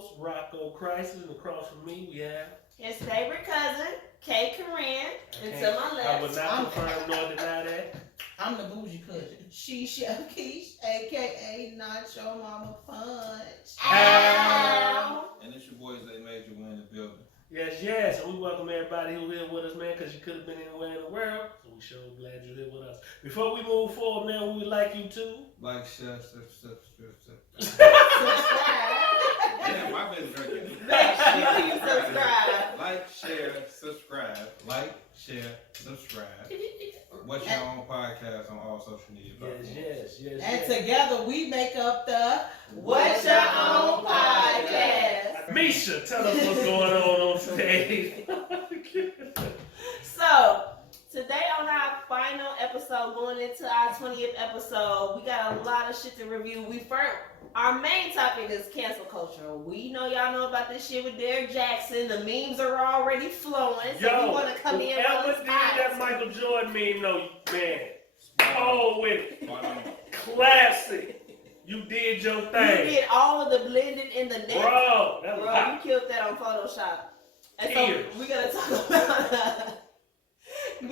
host, Rocco Crisis, and across from me we have his favorite cousin, Kay Corinne, and to my left. I would not confirm nor deny that. I'm the bougie cousin. She Chef Keish, aka Nacho Mama Punch. Ow. And it's your boys that made you win the building. Yes, and we welcome everybody who's here with us, man, because you could have been anywhere in the world. So we sure glad you're here with us. Before we move forward, man, we would like you to Like, share, Subscribe. Damn, my business right there. Make sure you subscribe. Like, share, subscribe. Like, share, subscribe. What's your own podcast on all social media platforms? yes. And together we make up the What's Your Own Podcast. Misha, tell us what's going on today. So, today on our final episode, going into our 20th episode, we got a lot of shit to review. Our main topic is cancel culture. We know y'all know about this shit with Derrick Jaxn. The memes are already flowing, so we want to come in on whoever this did that Michael Jordan meme, no, man, oh with it. Classic. You did your thing. You did all of the blending in the net. Bro, that was Bro, hot. you killed that on Photoshop. And so Tears. we're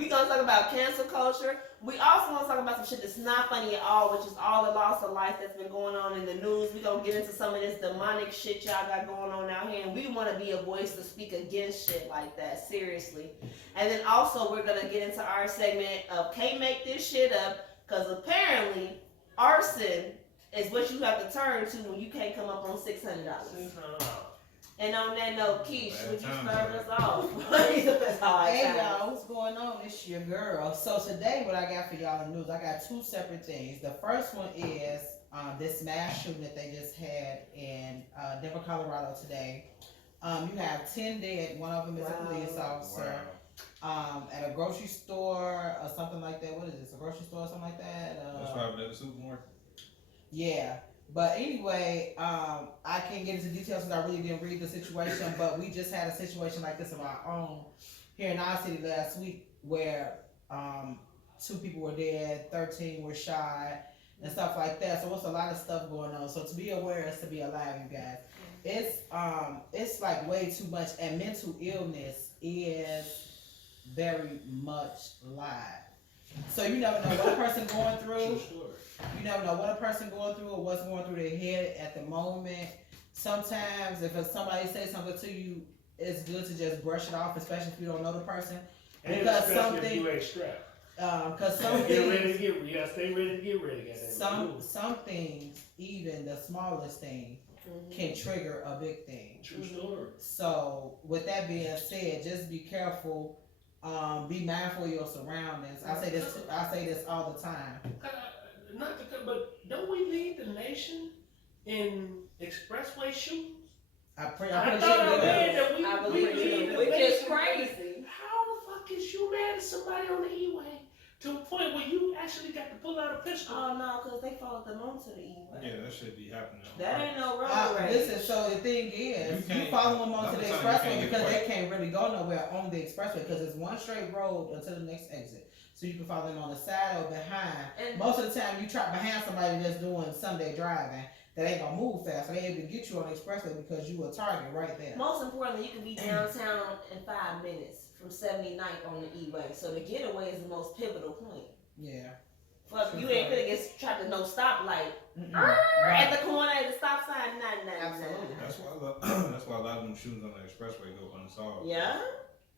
gonna talk about cancel culture. We also want to talk about some shit that's not funny at all, which is all the loss of life that's been going on in the news. We're gonna get into some of this demonic shit y'all got going on out here, and we want to be a voice to speak against shit like that, seriously. And then also we're gonna get into our segment of can't make this shit up, because apparently arson is what you have to turn to when you can't come up on $600. And on that note, Keish, would you start us off? That's how I Hey sound. y'all, what's going on? It's your girl. So today what I got for y'all in the news, I got two separate things. The first one is this mass shooting that they just had in Denver, Colorado today. You have 10 dead. One of them is a police officer. At a grocery store or something like that. What is this? A grocery store or something like that? That's probably at the supermarket. Yeah. But anyway, I can't get into details because I really didn't read the situation, but we just had a situation like this of our own here in our city last week where 2 people were dead, 13 were shot, and stuff like that. So it's a lot of stuff going on. So to be aware is to be alive, you guys. It's like way too much, and mental illness is very much live. So you never know what a person going through. You never know what a person going through or what's going through their head at the moment. Sometimes if somebody says something to you, it's good to just brush it off, especially if you don't know the person. And Because especially if you ain't strapped. Because some You things, gotta stay ready to get ready. some things, even the smallest thing, can trigger a big thing. True story. So with that being said, just be careful. Be mindful of your surroundings. I say this all the time. But don't we lead the nation in expressway shootings? I I appreciate thought I read that. that we lead the Which is nation. crazy. How the fuck is you mad at somebody on the E-way to a point where you actually got to pull out a pistol? Oh no, because they followed them onto the E-way. Yeah, that should be happening. That ain't no road rage. Listen, so the thing is, you follow them onto the expressway because they can't really go nowhere on the expressway because it's one straight road until the next exit. So you can follow them on the side or behind. And most of the time, you try behind somebody that's doing Sunday driving that ain't gonna move fast. So they able to get you on the expressway because you a target right there. Most importantly, you can be downtown in 5 minutes from 79th on the E-way. So the getaway is the most pivotal point. Yeah. Fuck, you ain't gonna get trapped at no stoplight. Right. At the corner at the stop sign, nah. Absolutely. That's why a lot of them shootings on the expressway go unsolved. Yeah?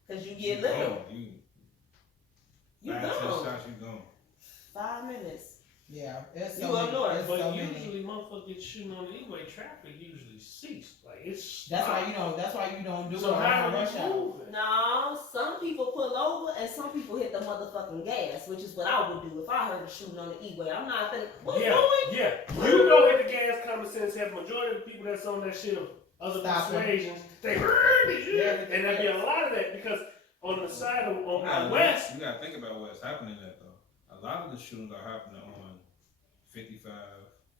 Because you get little. You 5, 10 gone. shots, you gone. 5 minutes. Yeah. It's You so up many. north. It's But so many. usually motherfuckers get shooting on the E-way, traffic usually ceased. Like it's That's why you don't do So it how around do rush we hour. move it? No, some people pull over and some people hit the motherfucking gas, which is what I would do if I heard a shooting on the E-way. I'm not thinking, what's Yeah, going? yeah. You go hit the gas, common sense. Have majority of the people that's on that shit of other Stop persuasions, they and there'd be a lot of that because on the side of on the west, You gotta think about what's happening there though. A lot of the shootings are happening on 55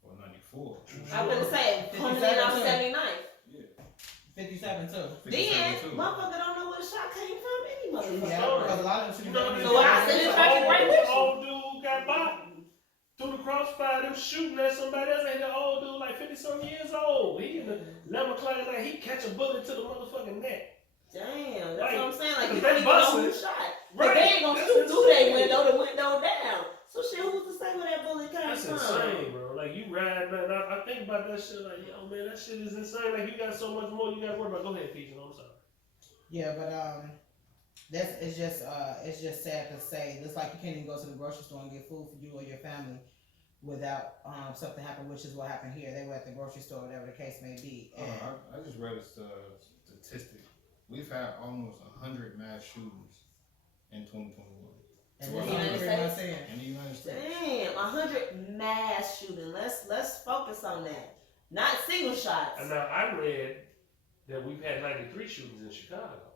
or 94. I wouldn't say coming in off 79th. Yeah. 57 too. 57 Then, too. motherfucker don't know where the shot came from any motherfucker. Yeah, because a lot of them you know, So I said it's right with you. old dude got bought through the crossfire, them shooting at somebody else. Ain't the old dude like 50-something years old. He in the 11 o'clock at night, he catch a bullet to the motherfucking neck. Damn, that's Like, what I'm saying. Like, cause you they don't even know who busted. shot. Right. Like, they ain't gonna That's shoot through their insane. window, the window down. So shit, who's to say where that bullet came That's from? insane, bro. Like, you ride, man. I think about that shit like, yo, man, that shit is insane. Like, you got so much more you got to worry about. Go ahead, Peach. I'm sorry. Yeah, but it's just sad to say. It's like you can't even go to the grocery store and get food for you or your family without something happen, which is what happened here. They were at the grocery store, whatever the case may be. And I just read a statistic. We've had almost 100 mass shootings in 2021. and In the that's United what I'm States? saying. In the United States. Damn, 100 mass shooting. Let's focus on that. Not single shots. And now I read that we've had 93 shootings in Chicago.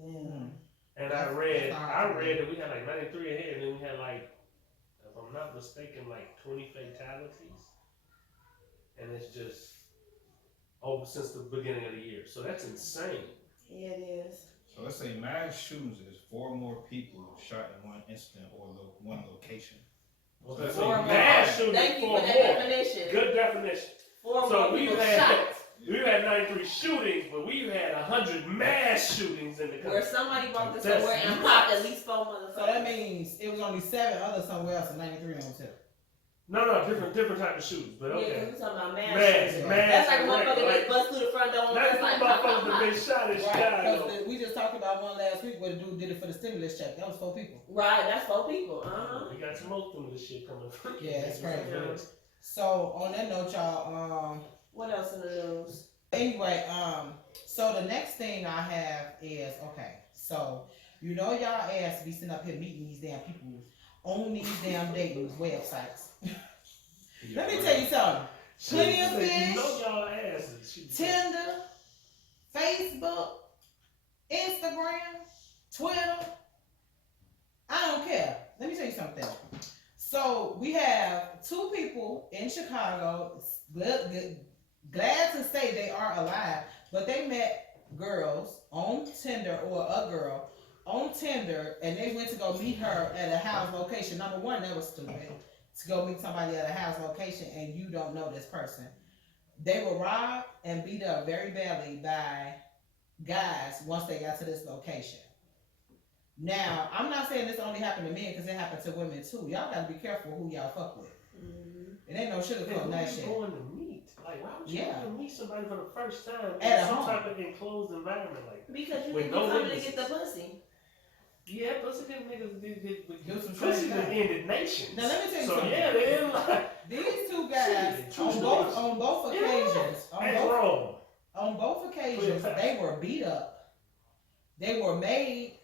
Mm. And That's I read hard. that we had like 93 ahead, and then we had like, if I'm not mistaken, like 20 fatalities. And it's just over since the beginning of the year. So that's insane. Yeah, it is. So let's say mass shootings is 4 more people shot in one incident or one location. Well, that's Four a more. mass shooting. Thank you for for that more. definition. Good definition. 4 So more we've people had- shot. We've had 93 shootings, but we've had 100 mass shootings in the Where country. somebody walked in That's somewhere and nuts. popped at least 4 motherfuckers. So that means it was only 7 others somewhere else and 93 on hotel. No, different type of shootings, but Yeah, okay. we talking about mass. Mass, shootings. mass. That's like a right, motherfucker like, that bust through the front door and Not just like the pop, motherfuckers pop, that pop. been shot in Right, Chicago. because we just talked about one last week where the dude did it for the stimulus check. That was 4 people. Right, that's 4 people. Uh-huh. We got some more through this shit coming. Yeah, it's crazy. Yeah. So on that note, y'all, What else in the news? anyway, so the next thing I have is, okay, so you know y'all ass be sitting up here meeting these damn people on these damn dating websites. Let me tell you something. Plenty of You fish, know y'all asses. She- Tinder, Facebook, Instagram, Twitter. I don't care. Let me tell you something. So we have 2 people in Chicago, glad to say they are alive, but they met girls on Tinder, or a girl on Tinder, and they went to go meet her at a house location. Number one, that was stupid. To go meet somebody at a house location and you don't know this person. They were robbed and beat up very badly by guys once they got to this location. Now, I'm not saying this only happened to men, because it happened to women too. Y'all gotta be careful who y'all fuck with. Mm-hmm. It ain't no sugar Who on that you shit. going to meet? Like, why would you Yeah. go to meet somebody for the first time At in some home. type of enclosed environment like that? Because you With think no you're coming to witnesses. get the pussy. Yeah, pussy them niggas Do some pussy shit. that ended nations. Now, let me tell you so something. yeah, they in like These 2 guys Shit, true on both Yeah. occasions, that's wrong. on both occasions, Clear they were beat up. They were made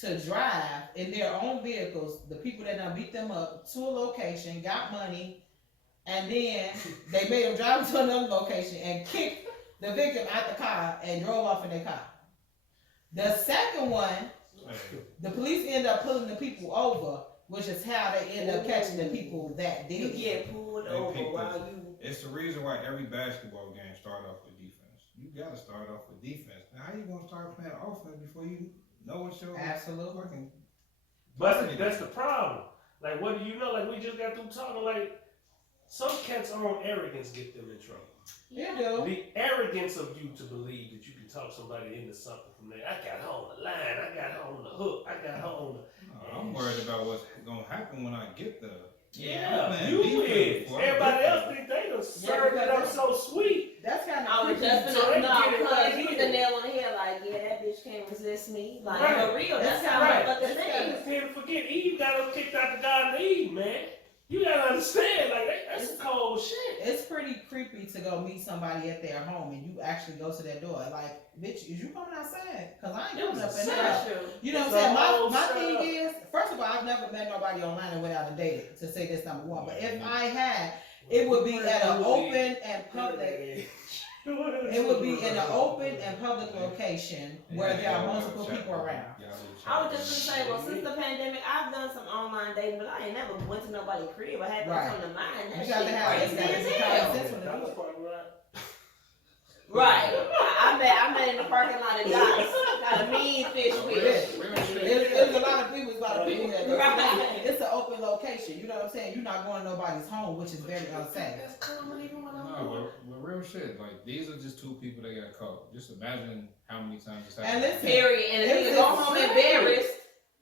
to drive in their own vehicles. The people that done beat them up to a location, got money, and then they made them drive to another location and kicked the victim out the car and drove off in their car. The second one, the police end up pulling the people over, which is how they end up catching the people that did You it. get pulled They over picked while us. you. It's the reason why every basketball game start off with defense. You gotta start off with defense. Now, how you gonna start playing offense before you know what your Absolutely. fucking But that's the problem. Like, what do you know? Like, we just got through talking. Like, some cats' own arrogance get them in trouble. You do. The arrogance of you to believe that you can talk somebody into something from there. I got her on the line. I got her on the hook. I got her on the. I'm worried about what's gonna happen when I get there. Yeah, man, you defense is. before I Everybody get else there. think they done served it up so sweet. That's kind I of was just So they no, get it because right you hit here. the nail on the head. Like, yeah, that bitch can't resist me. Like, Right. for real, that's That's how right. motherfuckers Can't think. forget, Eve got us kicked out the Garden of Eden, man. You gotta understand, like, that's some cold shit. It's pretty creepy to go meet somebody at their home and you actually go to their door. Like, bitch, is you coming outside? Because I ain't It coming was up in a there. That's true. You know what I'm It's a saying? whole My setup. thing is, first of all, I've never met nobody online and went out and dated, to say this number one. But if I had, it would be at an open and public. It would be in an open and public location where there are multiple people around. I was just gonna say, well, since the pandemic, I've done some online dating, but I ain't never went to nobody's crib. I had to Right. come to mine. That You got to shit have crazy it. You got to as be hell. common sense when That it was is. part of that. Right. I met in the parking lot of Dots. Got a mean fish with. There's a lot of people, that Right. it's an open location. You know what I'm saying? You're not going to nobody's home, which is very unsafe. That's common even when I'm No, but real shit. Like, these are just two people that got caught. Just imagine how many times this And happened. listen, Period. And if you go home embarrassed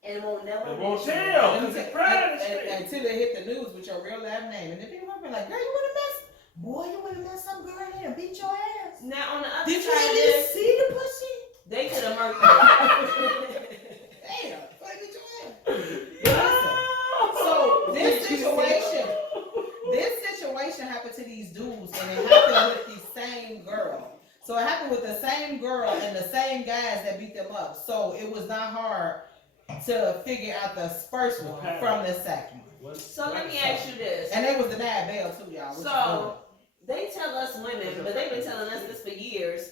and won't never It won't mention it. tell. And It's a pride and until it hit the news with your real last name, and then people will be like, "Girl, you would have messed, boy, you would have messed some girl in and beat your ass." Now on the other Did you side at of least this, see the pussy? they could have murked her. Damn, fuck beat your ass. Listen, so this situation happened to these dudes, and it happened with the same girl. So it happened with the same girl and the same guys that beat them up. So it was not hard to figure out the first one from the second one. So let me ask you this. And they was denied bail too, y'all. which is So they tell us women, but they've been telling us this for years,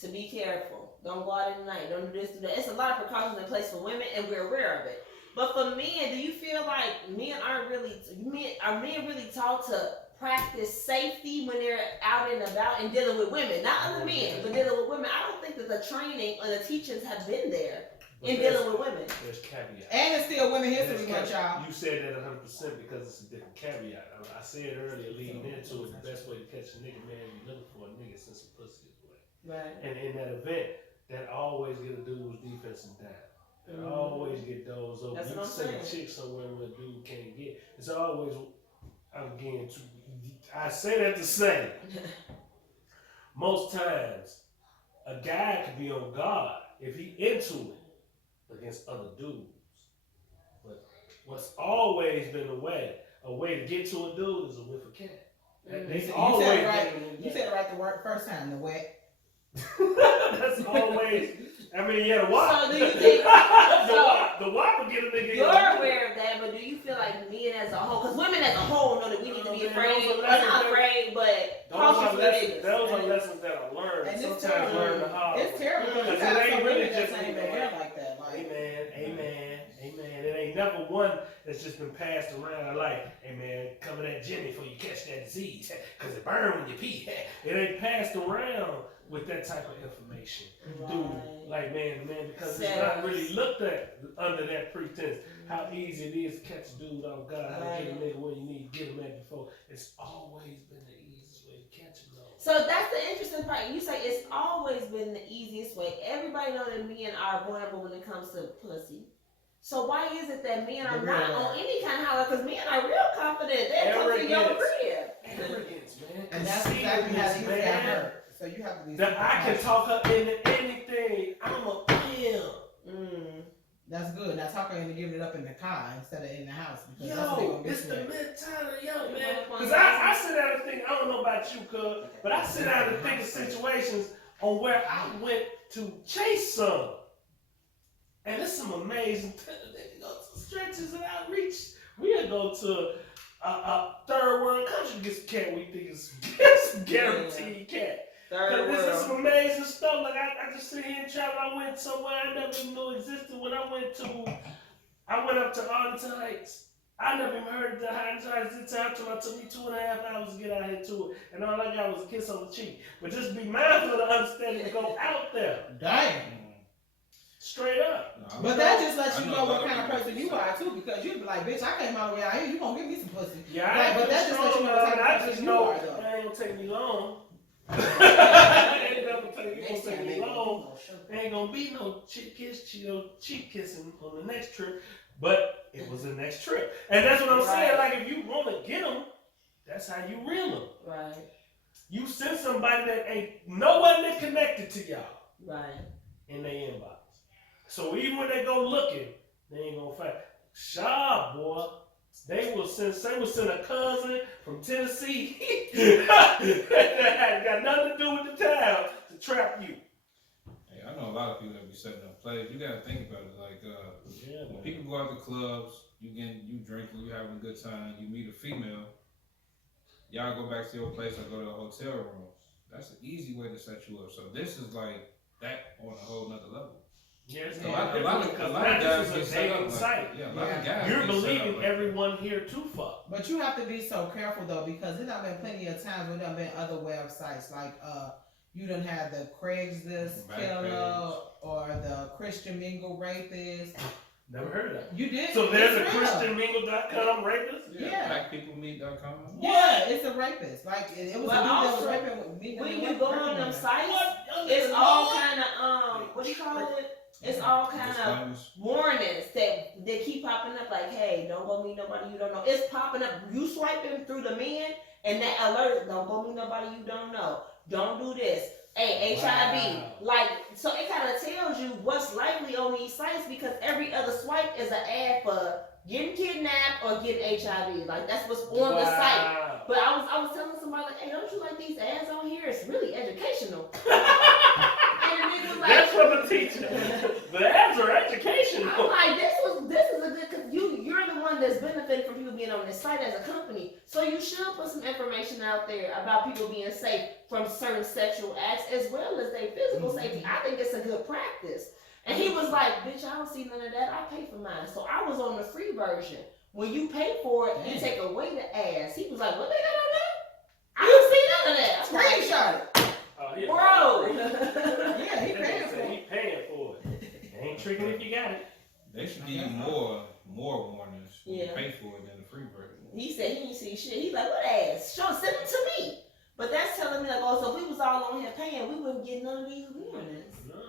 to be careful. Don't go out at night. Don't do this, do that. It's a lot of precautions in place for women, and we're aware of it. But for men, do you feel like men are men really taught to practice safety when they're out and about and dealing with women? Not other men, but dealing with women. I don't think that the training or the teachings have been there in dealing with women. There's caveats. And it's still women history month, y'all. You said that 100% because it's a different caveat. I said earlier, leading into it, the best way to catch a nigga, man, you looking for a nigga since some pussy is wet. Right. And in that event, that always get a dude's defense down. That always get those over. That's You what can I'm send a saying. chick somewhere where a dude can't get. It's always, I say that to say, most times, a guy could be on guard if he into it against other dudes. But what's always been a way to get to a dude is a whiff of cat. They always said it right. been- You said it right the word first time. The wet. That's always. I mean, yeah, the wop. So do you think? The wop will get a nigga. You're aware of that, but do you feel like men as a whole, because women as a whole know that we need to be afraid, or not afraid, but cautious with niggas. Those are lessons that I learned. And it's Sometimes terrible. learn the hard way. It's terrible because you Because have it ain't some really women that just ain't even there like that. Like, Amen. It ain't never one that's just been passed around like, hey man, cover that Jimmy before you catch that disease, because it burn when you pee. It ain't passed around with that type of information. Dude, like man, because it's not really looked at under that pretense. How easy it is to catch a dude off guard, how to get a nigga where you need to get him at before. It's always been the easiest way to catch him though. So that's the interesting part. You say it's always been the easiest way. Everybody know that men are vulnerable when it comes to pussy. So why is it that men are not on any kind of high? Because men are real confident. They come to your crib. Arrogance, man. and that's exactly how these got hurt. So you have to be. That I can talk her into anything. I'm a pimp. That's good. Now talk her into giving it up in the car instead of in the house. Because that's what they Yo, gonna get it's you the at. mentality, yo, man. Because I sit down and think, I don't know about you, cuz, but I sit down and think of situations on where I went to chase some. And it's some amazing stretches and outreach. We'll go to a third world country to get some cat we think is guaranteed cat. Third This is world. some amazing stuff. Like I just sit here and travel. I went somewhere I never even knew existed. When I went up to Arlington Heights. I never even heard of the Arlington Heights this time. It took me 2.5 hours to get out here to it, and all I got was a kiss on the cheek. But just be mindful of the understanding to go out there. Damn. Straight up. No, But that just lets I you know know a what lot kind of of person people you are too, because you'd be like, bitch, I came all the way out here, you gonna give me some pussy. Yeah, Right, but that just lets you know what type of I person just you know are, though. it ain't gonna take me long. It ain't gonna take me long. There ain't gonna be no cheek kissing on the next trip, but it was the next trip, and that's what I'm saying. Like if you want to get them, that's how you reel them. Right. You send somebody that ain't no one that connected to y'all Right. in their inbox. So even when they go looking, they ain't gonna find. Shaw, boy, they will send a cousin from Tennessee that got nothing to do with the town to trap you. Hey, I know a lot of people that be setting up plays. You gotta think about it. Like, when people go out to clubs, you drinking, you having a good time, you meet a female, y'all go back to your place or go to a hotel room. That's an easy way to set you up. So this is like that on a whole nother level. Yes, A lot of guys get set up. A lot of guys You're get set believing up like everyone here to fuck. But you have to be so careful though, because there's not been plenty of times when there have been other websites like you done had the Craigslist Backpage. killer or the Christian Mingle rapist. Never heard of that. You did. So there's a It's real. ChristianMingle.com rapist? Yeah. Blackpeoplemeet.com. Yeah, it's a rapist. Like it was a dude But that was also, raping with me. when you go on them sites, it's all kind of what do you call it? It's all kind of warnings that they keep popping up. Like, hey, don't go meet nobody you don't know. It's popping up. You swiping through the men, and that alert, don't go meet nobody you don't know. Don't do this. Hey, HIV. Like, so it kind of tells you what's likely on these sites because every other swipe is an ad for getting kidnapped or getting HIV. Like, that's what's on the site. But I was telling somebody, like, hey, don't you like these ads on here? It's really educational. And the nigga was like, That's from a teacher. The ads are educational. I'm like, this is a good, because you're the one that's benefiting from people being on this site as a company. So you should put some information out there about people being safe from certain sexual acts as well as their physical safety. I think it's a good practice. And he was like, bitch, I don't see none of that. I pay for mine. So I was on the free version. When you pay for it, you take away the ads. He was like, what they got on there? I don't see none of that. Screenshot it. Bro. Yeah, he paying for it. He paying for it. Ain't tricking if you got it. They should give you more warnings when you Yeah. pay for it than the free version. He said he didn't see shit. He's like, what ads? Send them to me. But that's telling me like, oh, so if we was all on here paying, we wouldn't get none of these warnings. No.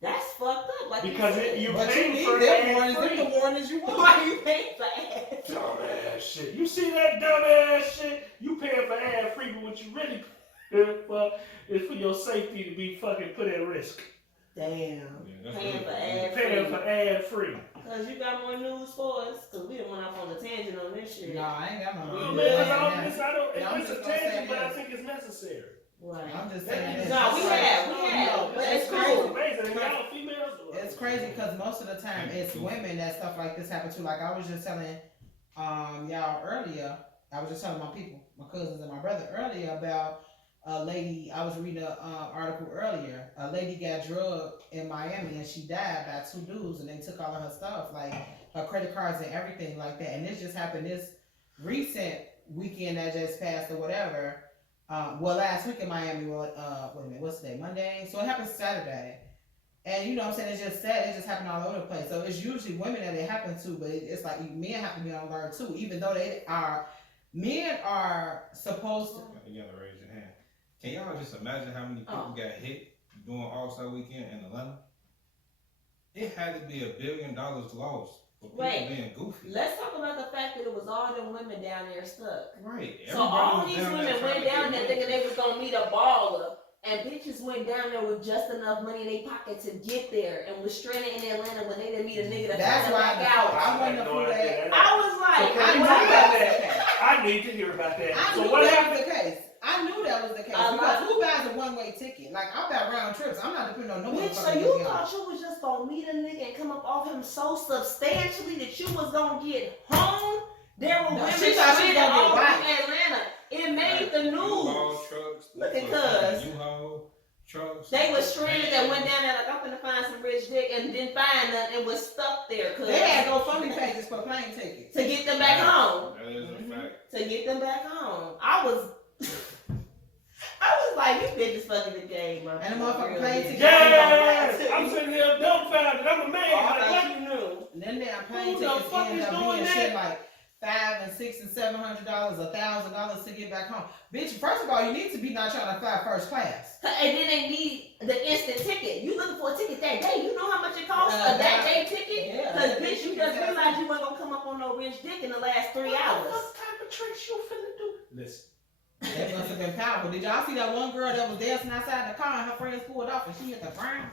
That's fucked up. Like Because you But you paying need for them ad warnings. free. Them the warnings you want. why you paying for ads? Dumbass shit. You see that dumbass shit? You paying for ad free, but what you really paying for is for your safety to be fucking put at risk. Damn. Yeah, that's Paying really for cool. ad Paying free. for ad free. Because you got more news for us? Because we done went off on a tangent on this shit. No, I ain't got no. Oh, reason man, to because say I that. I'm it's a just gonna say tangent, but I this. think it's necessary. Right. I'm just saying this. No, we It's like- have. But it's It's It's cool. amazing. And y'all females. It's crazy because most of the time it's women that stuff like this happen to. Like I was just telling y'all earlier, I was just telling my people, my cousins and my brother earlier about a lady. I was reading an article earlier. A lady got drugged in Miami and she died by two dudes and they took all of her stuff, like her credit cards and everything like that. And this just happened this recent weekend that just passed or whatever. Last week in Miami. Wait a minute, what's today? Monday. So it happened Saturday. And you know what I'm saying, it's just sad, it just happened all over the place. So it's usually women that it happened to, but it's like men have to be on alert too, even though men are supposed to. You gotta raise your hand. Can y'all just imagine how many people got hit during All-Star Weekend in Atlanta? It had to be $1 billion lost for people being goofy. Let's talk about the fact that it was all them women down there stuck. Right. So all these Everybody was women down there went down trying there to thinking get they was gonna meet a baller, and bitches went down there with just enough money in their pocket to get there, and was stranded in Atlanta when they didn't meet a nigga to That's fly why them back out. I wonder who that. I was like, So I knew what? about that. I need to hear about that. I So knew what that happened? was the case. I knew that was the case because who buys a one-way ticket? Like I buy round trips. I'm not depending on no one. Bitch, so you thought you was just gonna meet a nigga and come up off him so substantially that you was gonna get home? There were women she thought she was stranded gonna all get through Atlanta. It made the news. U-Haul trucks. Look at cuz. U-Haul trucks. They was stranded that went down there like I'm finna find some rich dick and didn't find none and was stuck there cuz They had GoFundMe pages for plane tickets. to get them back home. That is a fact. To get them back home. I was like, you bitches fucking the game, man. And the motherfucking plane ticket. Yes! I'm sitting here dumbfounded. I'm Oh, amazed. I Like, thought you knew. And then damn plane Who the tickets fuck end is up doing being that? shit like $500 and $600 and $700, $1,000 to get back home. Bitch, first of all, you need to be not trying to fly first class. And then they need the instant ticket. You looking for a ticket that day. You know how much it costs a that day ticket? Yeah. Because bitch, you just realized you weren't gonna come up on no rich dick in the last 3 hours. What type of tricks you finna do? Listen. That must have been powerful. Did y'all see that one girl that was dancing outside the car and her friends pulled off and she hit the ground?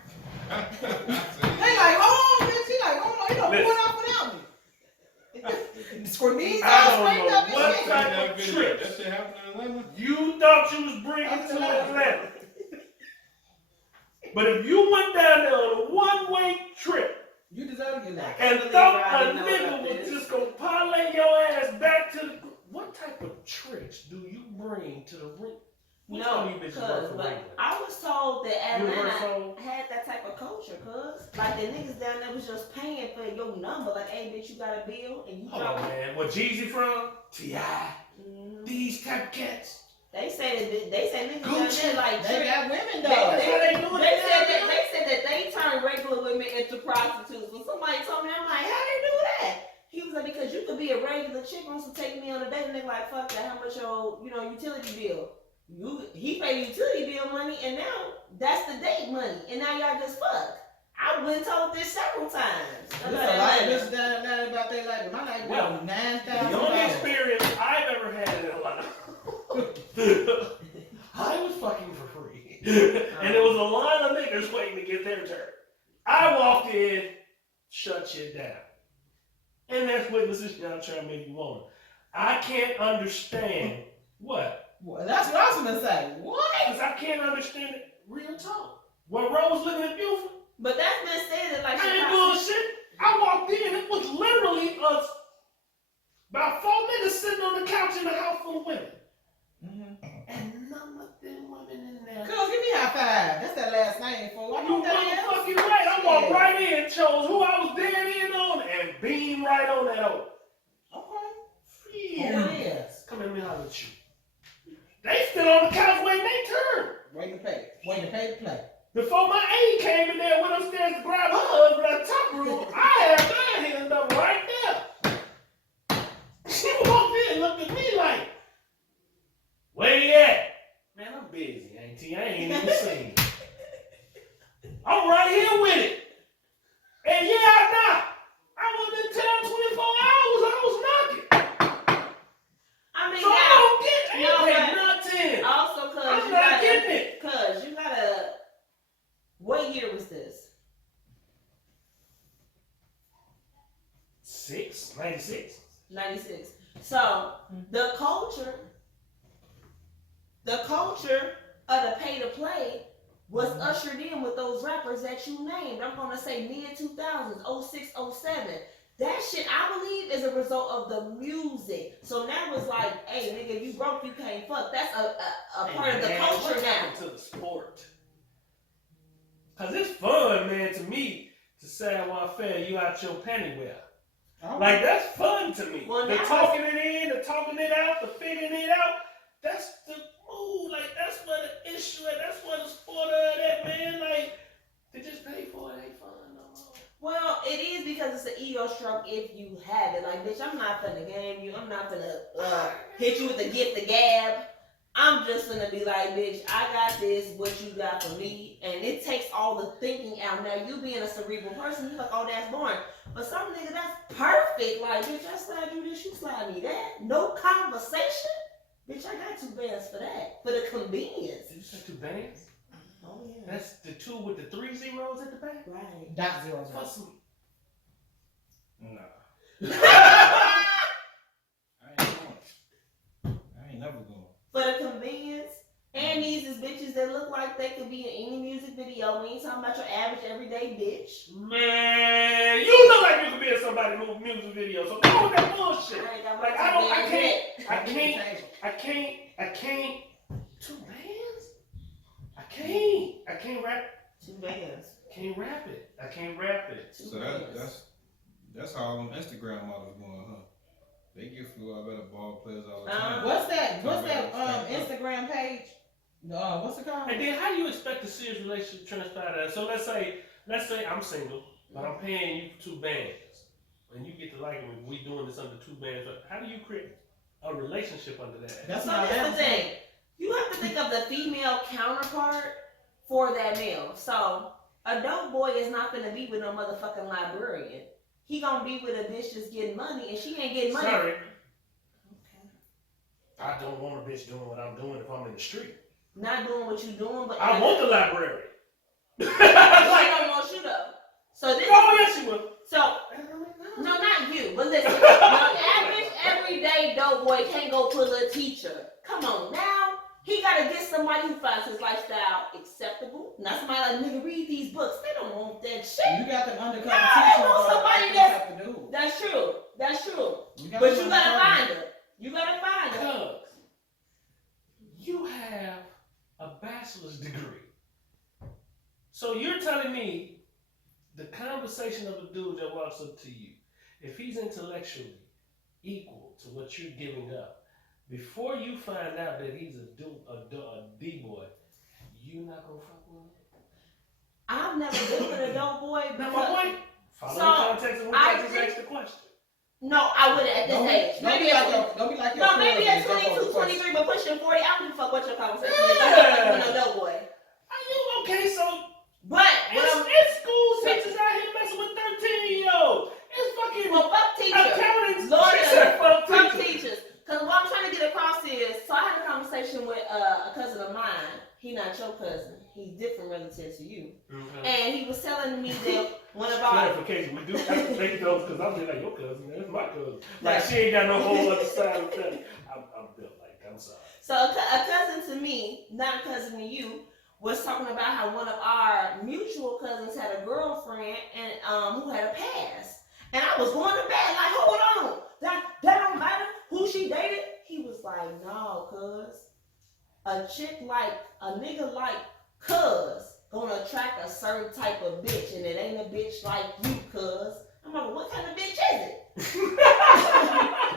They like, oh, bitch, she like, oh no, you don't pull off without me. Squirmies I all don't scraped know up and what shit. type of That tricks shit happened in Atlanta? you thought you was bringing to Atlanta. But if you went down there on a one-way trip You deserve to get that. and thought a nigga was just gonna parlay your ass back to the... What type of tricks do you bring to the ring? Which one No, of you bitches work for but Ringling? I was told that Universal? Atlanta had that type of culture, cuz. Like the niggas down there was just paying for your number. Like, hey, bitch, you got a bill and you Hold drop on, it. man. Where Jeezy from? T.I. Mhm. These type of cats. They say niggas down Gucci. there like They got women They though. said that they turned regular women into prostitutes. When somebody told me, I'm like, how they do that? regular chick wants to take me on a date and they like, fuck that, how much your, utility bill? He paid utility bill money and now that's the date money. And now y'all just fuck. I went told this several times. There's a lot of bitches down there about their life. My life Well, was $9,000. The only experience I've ever had in Atlanta, I was fucking for free. And there was a line of niggas waiting to get their turn. I walked in, shut shit down. And there's witnesses, y'all try to make you want. I can't understand what? Well, that's what I was gonna say. What? Because I can't understand it. Real talk. When Rose living in Beaufort, But that's been said like I ain't bullshit. I walked in, it was literally us, about 4 niggas sitting on the couch in a house full of women. Mm-hmm. And none of them women in there. Cuz, give me a high five. That's that last name for. You motherfucking right. I walked right in, chose who I was dead in on, and beamed right on that over. Okay. Yeah. Oh, yes. Come at me, I'll let you. They still on the couch waiting their turn. Waiting to pay. Waiting to pay to play. Before my aide came in there, went upstairs to grab her husband at the top room, I had mine hand up right there. She walked in and looked at me like, where you at? Man, I'm busy, auntie. I ain't even seen. I'm right here with it. And yeah, I'm not. I was in town 24 hours. I was knocking. I mean, So I don't get it. Nothing. Also, cause I'm not getting it. Cause you gotta. What year was this? 96. 96. So the culture of the pay to play was ushered in with those rappers that you named. I'm gonna say mid 2000s, 06, 07. That shit, I believe, is a result of the music. So now it's like, hey, nigga, if you broke, you can't fuck. That's a part of the culture now. To the sport. Cause it's fun, man, to me, to say I want to fail you out your pennyware. Okay. Like, that's fun to me. Well, the now talking it in, the talking it out, the figuring it out. That's the move. Like, that's what the issue is. That's what the sport of that, man. Like, to just pay for it ain't fun no more. Well, it is because it's an ego stroke if you have it. Like, bitch, I'm not finna game you. I'm not finna hit you with the get the gab. I'm just gonna be like, bitch, I got this, what you got for me. And it takes all the thinking out. Now, you being a cerebral person, you like, oh, that's boring. But some nigga, that's perfect. Like, bitch, I slide you this, you slide me that. No conversation. Bitch, I got 2 bands for that. For the convenience. Did you say 2 bands? Oh, yeah. That's the 2 with the 3 zeros at the back? Right. Dot zero. Fuss me. Nah. I ain't never going. For the convenience. And these is bitches that look like they could be in any music video. We ain't talking about your average everyday bitch. Man, you look like you could be in somebody's music video. So come on with that bullshit. I ain't got my Like, I can't. 2 bands? I can't rap. 2 bands. Can't rap it. I can't rap it. So that's how all them Instagram models going, huh? They give you all better ball players all the time. What's that Instagram page? What's it called? And then how do you expect a serious relationship to transpire that? So let's say I'm single, but I'm paying you for 2 bands. And you get to like me. We doing this under 2 bands. But how do you create a relationship under that? That's So not that's the thing. You have to think of the female counterpart for that male. So a dope boy is not gonna be with no motherfucking librarian. He gonna be with a bitch just getting money, and she ain't getting money. Sorry. Okay. I don't want a bitch doing what I'm doing if I'm in the street. Not doing what you doing, but I want the library. she don't want you though. So this. Oh yes, she will. So no, not you, but listen. Your average everyday dope boy can't go pull a teacher. Come on now. He gotta get somebody who finds his lifestyle acceptable. Not somebody like, nigga, read these books. They don't want that shit. You got them undercover Nah, teachers. they want somebody that's That's true. You But you gotta find her. You gotta find her. Because you have a bachelor's degree. So you're telling me the conversation of a dude that walks up to you, if he's intellectually equal to what you're giving up, before you find out that he's a D-boy, you not gonna fuck with him? I've never been with a dope boy. Now, my point, follow the context of what I just asked the question. No, I wouldn't at this age. Don't be like your maybe at 22, 23, but pushing 40, I don't give a fuck what your conversation is. I'm not fucking with no dope boy. Are you okay? So, But it's school teachers out here messing with 13-year-olds. It's fucking fuck teachers. accountants. Lord, She said fuck fuck teachers. teachers. Because what I'm trying to get across is, so I had a conversation with a cousin of mine. He not your cousin. He's different relative to you. Mm-hmm. And he was telling me that one of our... Clarification, we do have to make those because I'm just like your cousin. That's my cousin. Like she ain't got no whole other side of the family. I'm built like I'm sorry. So a cousin to me, not a cousin to you, was talking about how one of our mutual cousins had a girlfriend and who had a past. And I was going to bed like, hold on, that don't matter who she dated. He was like, no, cuz a chick like a nigga like cuz gonna attract a certain type of bitch, and it ain't a bitch like you, cuz. I'm like, what kind of bitch is it?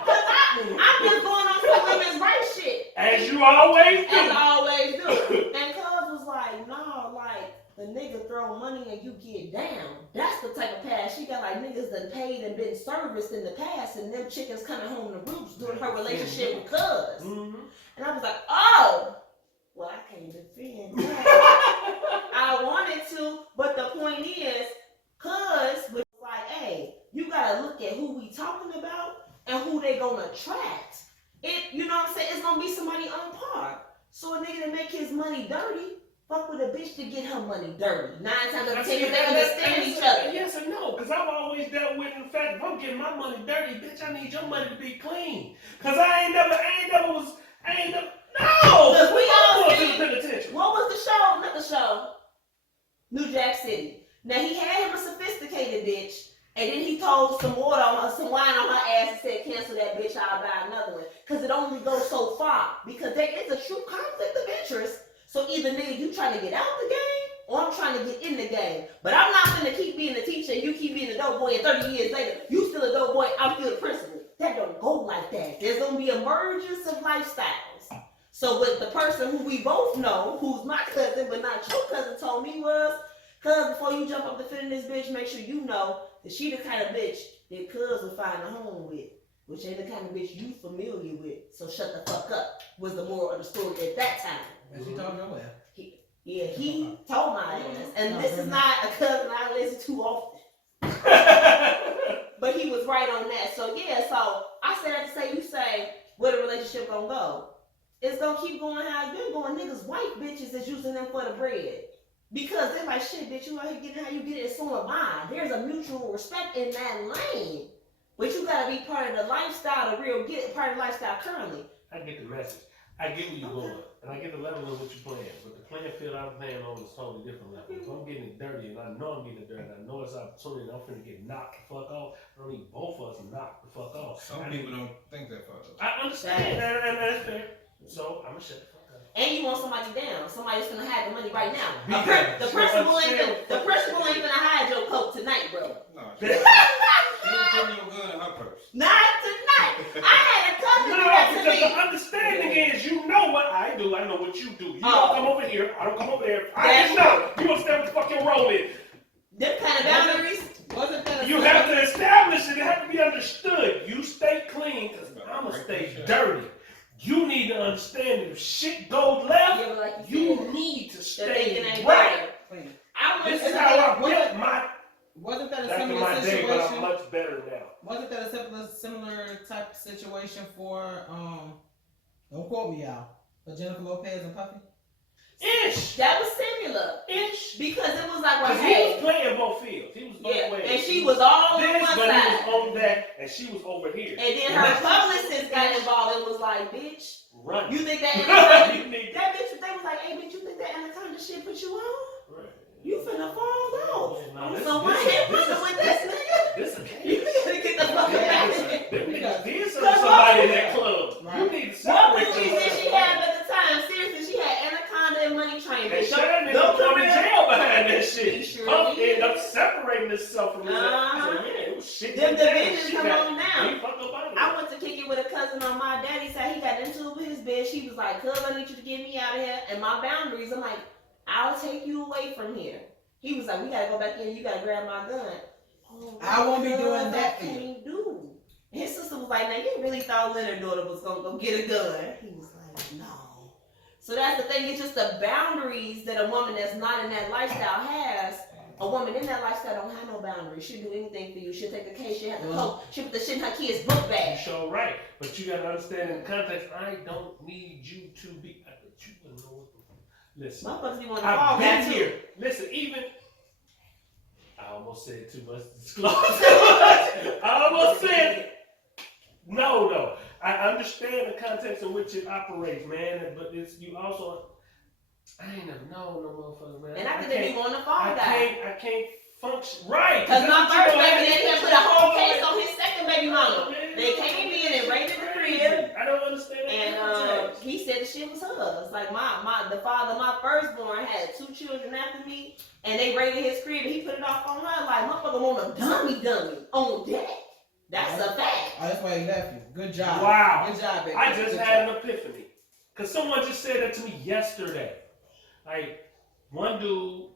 Cause I'm just going on some women's rights shit. As you always do. As I always do. And cuz was like, no, like the nigga throw money and you get down. That's the type of past she got. Like niggas done paid and been serviced in the past, and them chickens coming home to roots doing her relationship with cuz. Mm-hmm. And I was like, oh, well, I can't defend that. I wanted to, but the point is, cuz was like, hey, you gotta look at who we talking about and who they gonna attract. You know what I'm saying? It's gonna be somebody on par. So a nigga to make his money dirty, fuck with a bitch to get her money dirty. 9 times out of 10, they understand each other. Yes or no? Because I've always dealt with the fact if I'm getting my money dirty, bitch, I need your money to be clean. Because I ain't never. No! Because we all going see, to the penitentiary. what was the show? Not the show. New Jack City. Now he had him a sophisticated bitch, and then he told some water on her, some wine on her ass and said, cancel that bitch, I'll buy another one. Because it only goes so far. Because there is a true conflict of interest. So either nigga, you trying to get out the game, or I'm trying to get in the game. But I'm not gonna keep being the teacher and you keep being a dope boy, and 30 years later, you still a dope boy, I'm still the principal. That don't go like that. There's gonna be emergence of lifestyles. So what the person who we both know, who's my cousin but not your cousin, told me was, cuz before you jump up to fit in this bitch, make sure you know that she the kind of bitch that cuz would find a home with, which ain't the kind of bitch you familiar with. So shut the fuck up, was the moral of the story at that time. And she told your way. He told my ass. And this is not a cousin I listen to often. But he was right on that. So yeah, so I said that to say, you say, where the relationship gonna go? It's gonna keep going how it's been going. Niggas, white bitches is using them for the bread. Because they're like, shit, bitch, you out here getting how you get it, so am I. There's a mutual respect in that lane. But you gotta be part of the lifestyle, the real part of the lifestyle currently. I get the message. I get where you're going. And I get the level of what you're playing. But the playing field I'm playing on is totally different level. If I'm getting it dirty and I know I'm getting it dirty and I know it's an opportunity and I'm finna get knocked the fuck off, I don't need both of us knocked the fuck off. Some people don't think that far though. I understand. And that's fair. So I'm gonna shut the fuck up. And you want somebody down. Somebody's gonna have the money right now. Yeah. The principal ain't gonna hide your coat tonight, bro. No, she ain't putting your gun in her purse. Not tonight. I had a cousin do that to because me. the understanding is you know what I do. I know what you do. You don't come over here. I don't come over there. I just know. You understand what the fuck your role is. Them kind of boundaries. Wasn't that a You have to establish it. It has to be understood. You stay clean because I'm going to stay dirty. You need to understand that if shit goes left, Yeah, like you need to the stay thinking ain't right. right. I This was is how I built my Wasn't that a back in similar my day, but I'm situation? much better now. Wasn't that a similar type of situation for don't quote me out, but Jennifer Lopez and Puffy? Ish. That was similar. Ish. Because it was like, well, Because he was hey, playing both fields. He was both ways. and she was all on this, one but he was side. on that, and she was over here. And then her publicist got involved and was like, bitch, Run. you think that anaconda, You need that bitch, they was like, hey, bitch, you think that anaconda shit put you on? Right. You finna fall off. Yeah, no, So one hit wonder with this nigga. This a You case. gotta get the fuck out of here. Them niggas did somebody in that club. Right. You need to What separate movies did she have at the time? Seriously, she had Anaconda and Money Train. And Bitch, Shannon don't go come to in. jail behind that shit. He sure Puff did. ended up separating himself from his ass. So, yeah, it was shit. Them like that. divisions She come got on now. beat fuck up out of I it. went to kick it with a cousin on my daddy side. He got into it with his bitch. She was like, cuz, I need you to get me out of here. And my boundaries, I'm like, I'll take you away from here. He was like, we gotta go back in. You gotta grab my gun. Oh, I won't be cuz, doing that I for you. can't do. And like, now you really thought Leonard's daughter was gonna go get a gun? He was like, no. So that's the thing. It's just the boundaries that a woman that's not in that lifestyle has. A woman in that lifestyle don't have no boundaries. She'll do anything for you. She'll take a case. She'll have to coach. She'll put the shit in her kids' book bag. You sure right, but you gotta understand in context. I don't need you to be. I bet you wouldn't know what. Listen, Motherfuckers be wanting to fall I've back been too. here. Listen, even I almost said too much. Disclose too much. I almost said no. I understand the context in which it operates, man. But it's you also. I ain't never known no motherfucker, man. And I think they be wanting to fall back. I can't function right. Because my first baby, they had put a whole case on his second baby mama. They came in and raided the crib. I don't understand that. And he said the shit was hers. Like the father of my firstborn had 2 children after me, and they raided his crib, and he put it off on her. Like, motherfucker want a dummy on that. That's a fact. Oh, that's why he left you. Good job. Wow. Good job, baby. I just Good had job. an epiphany. Because someone just said that to me yesterday. Like, one dude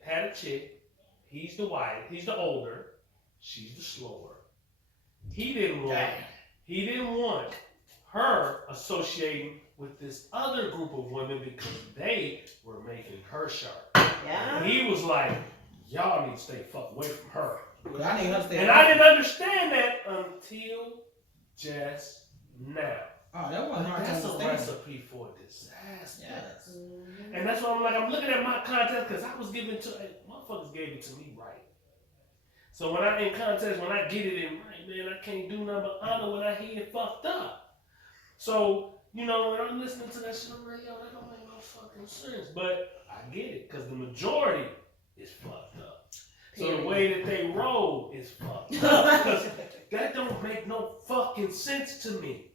had a chick. He's the white. He's the older. She's the slower. He didn't want her associating with this other group of women because they were making her sharp. Yeah. And he was like, y'all need to stay fuck away from her. I need her to stay. And I didn't understand that until just now. Oh, that wasn't hard to That's a understand. recipe for disaster. Yes. And that's why I'm like, I'm looking at my content because I was given to, motherfuckers gave it to me right. So when I in contest, when I get it in right, man, I can't do nothing but honor when I hear it fucked up. So, you know, when I'm listening to that shit, I'm like, yo, that don't make no fucking sense. But I get it because the majority is fucked up. So the way that they roll is fucked up because that don't make no fucking sense to me.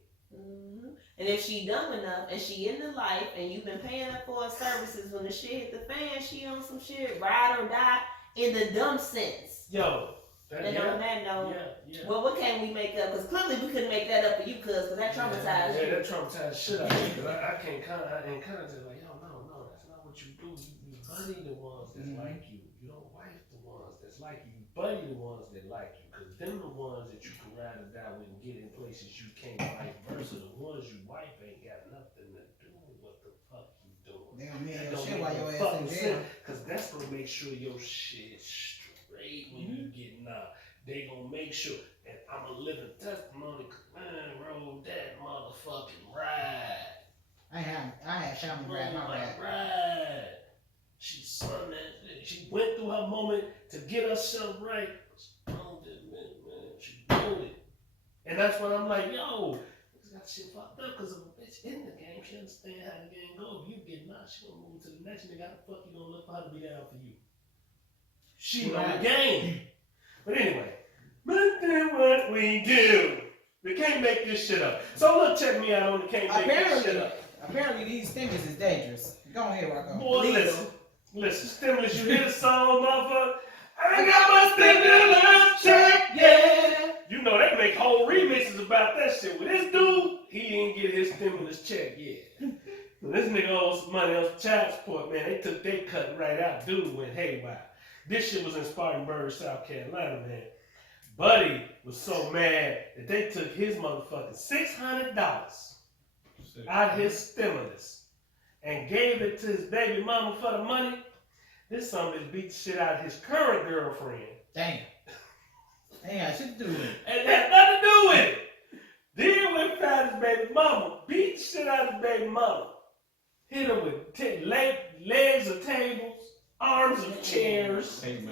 And if she dumb enough and she in the life and you've been paying her for her services, when the shit hit the fan, she on some shit, ride or die in the dumb sense. Yo, Yeah. Well, what can we make up? Because clearly we couldn't make that up for you, cuz that traumatized you. Yeah, that traumatized shit out of me. Because I can't in contact like, yo, no, that's not what you do. You buddy the ones that like you. You don't wife the ones that's like you. You buddy the ones that like you. Because them the ones that you can ride or die with and get in places you can't, vice versa. The ones you wife ain't got nothing to do with what the fuck you doing. They gonna That your don't shit make while no your ass fucking in jail. sense. Because that's going to make sure your shit straight when you get knocked. They gonna make sure, and I'm a living testimony, cause man rode that motherfucking ride. I had family ride my ride. Ride. She sung that. She went through her moment to get herself right. She doing it, and that's when I'm like, yo, this got shit fucked up because if a bitch in the game, she understand how the game goes. If you get knocked, she gonna move to the next nigga. How the fuck you gonna look for her to be down for you? She know the game. But anyway, look at what we do. We can't make this shit up. So look, check me out on the can't make this shit up. Apparently these stimulus is dangerous. Go ahead, Rocco. Boy, listen, stimulus, you hear the song, motherfucker? I got my stimulus check, yeah. You know, they make whole remixes about that shit. With this dude, he didn't get his stimulus check yet. This nigga owes some money on child support, man. They took their cut right out. Dude went haywire. This shit was in Spartanburg, South Carolina, man. Buddy was so mad that they took his motherfucking $600 out of his stimulus and gave it to his baby mama for the money. This son bitch beat the shit out of his current girlfriend. Damn. Ain't got shit to do with it. And that had nothing to do with it. Then went found his baby mama, beat the shit out of his baby mama. Hit her with legs of tables, arms of chairs. Can't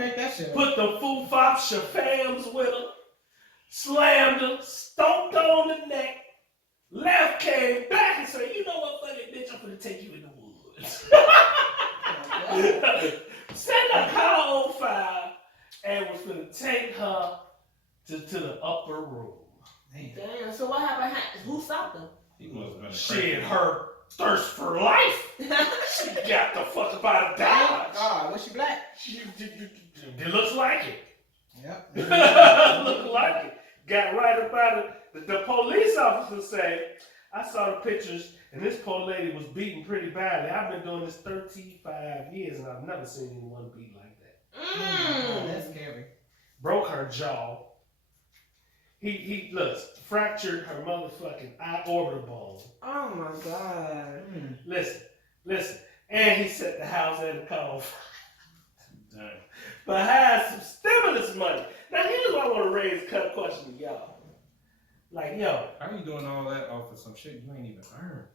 make that shit up. Put the foo fop shafams with her. Slammed her, stomped her on the neck. Left, came back and said, you know what, fucking bitch, I'm gonna take you in the woods. Set the car on fire and was gonna take her to the upper room. Damn, so what happened? Who stopped them? He must have been a Shit, her thirst for life. She got the fuck up out of Dodge. God, was she black? It looks like it. Yep. Look like it. Got right up out of it. The police officer said, I saw the pictures, and this poor lady was beaten pretty badly. I've been doing this 35 years, and I've never seen anyone beat like that. Oh, that's scary. Broke her jaw. He fractured her motherfucking eye orbital bone. Oh my God. Listen. And he set the house at a call. Damn. But had some stimulus money. Now here's what I want to raise a question to y'all. Like, yo. How you doing all that off of some shit you ain't even earned?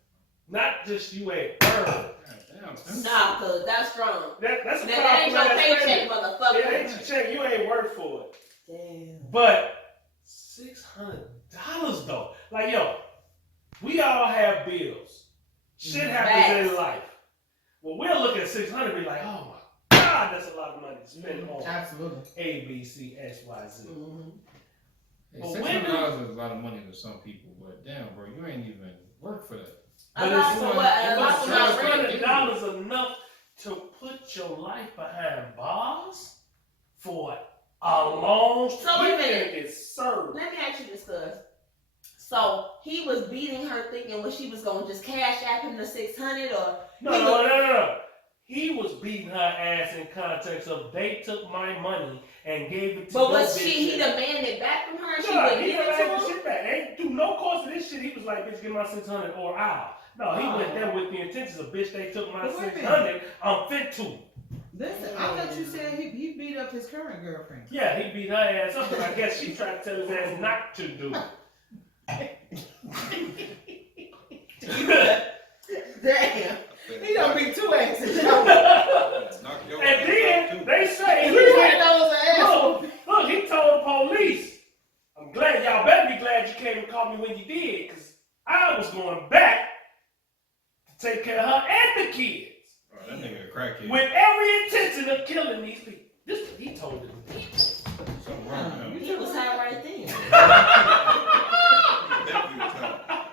Not just you ain't earned. Nah, cause that's strong. That's a that ain't your paycheck, statement. motherfucker. It ain't your check. You ain't worked for it. Damn. But $600 though. Like, yo, we all have bills. Shit happens in life. Well, we'll look at 600 and be like, oh my God, that's a lot of money to spend on Absolutely. A, B, C, X, Y, Z. Hey, $600 is a lot of money to some people, but damn, bro, you ain't even work for that. But it's $600 enough to put your life behind bars for a long time. So wait a minute. It's served. Let me ask you this, cuz. So he was beating her, thinking she was gonna just cash app him the 600, or no. He was beating her ass in context of they took my money and gave it to. But was he demanded back from her? And she wouldn't give it to him. Shit back. Ain't through no course of this shit. He was like, "Bitch, give my 600 or I'll." No, he went there with the intentions of, "Bitch, they took my 600. I'm fit to." Listen, I thought you said he beat up his current girlfriend. Yeah, he beat her ass up, but I guess she tried to tell his ass not to do it. Damn. He done beat two asses. And then they say, look, he told the police, "I'm glad y'all better be glad you came and called me when you did, because I was going back to take care of her and the kids. Oh, that nigga a crackhead. With every intention of killing these people." This is what he told them. Something wrong with him. He was high right then.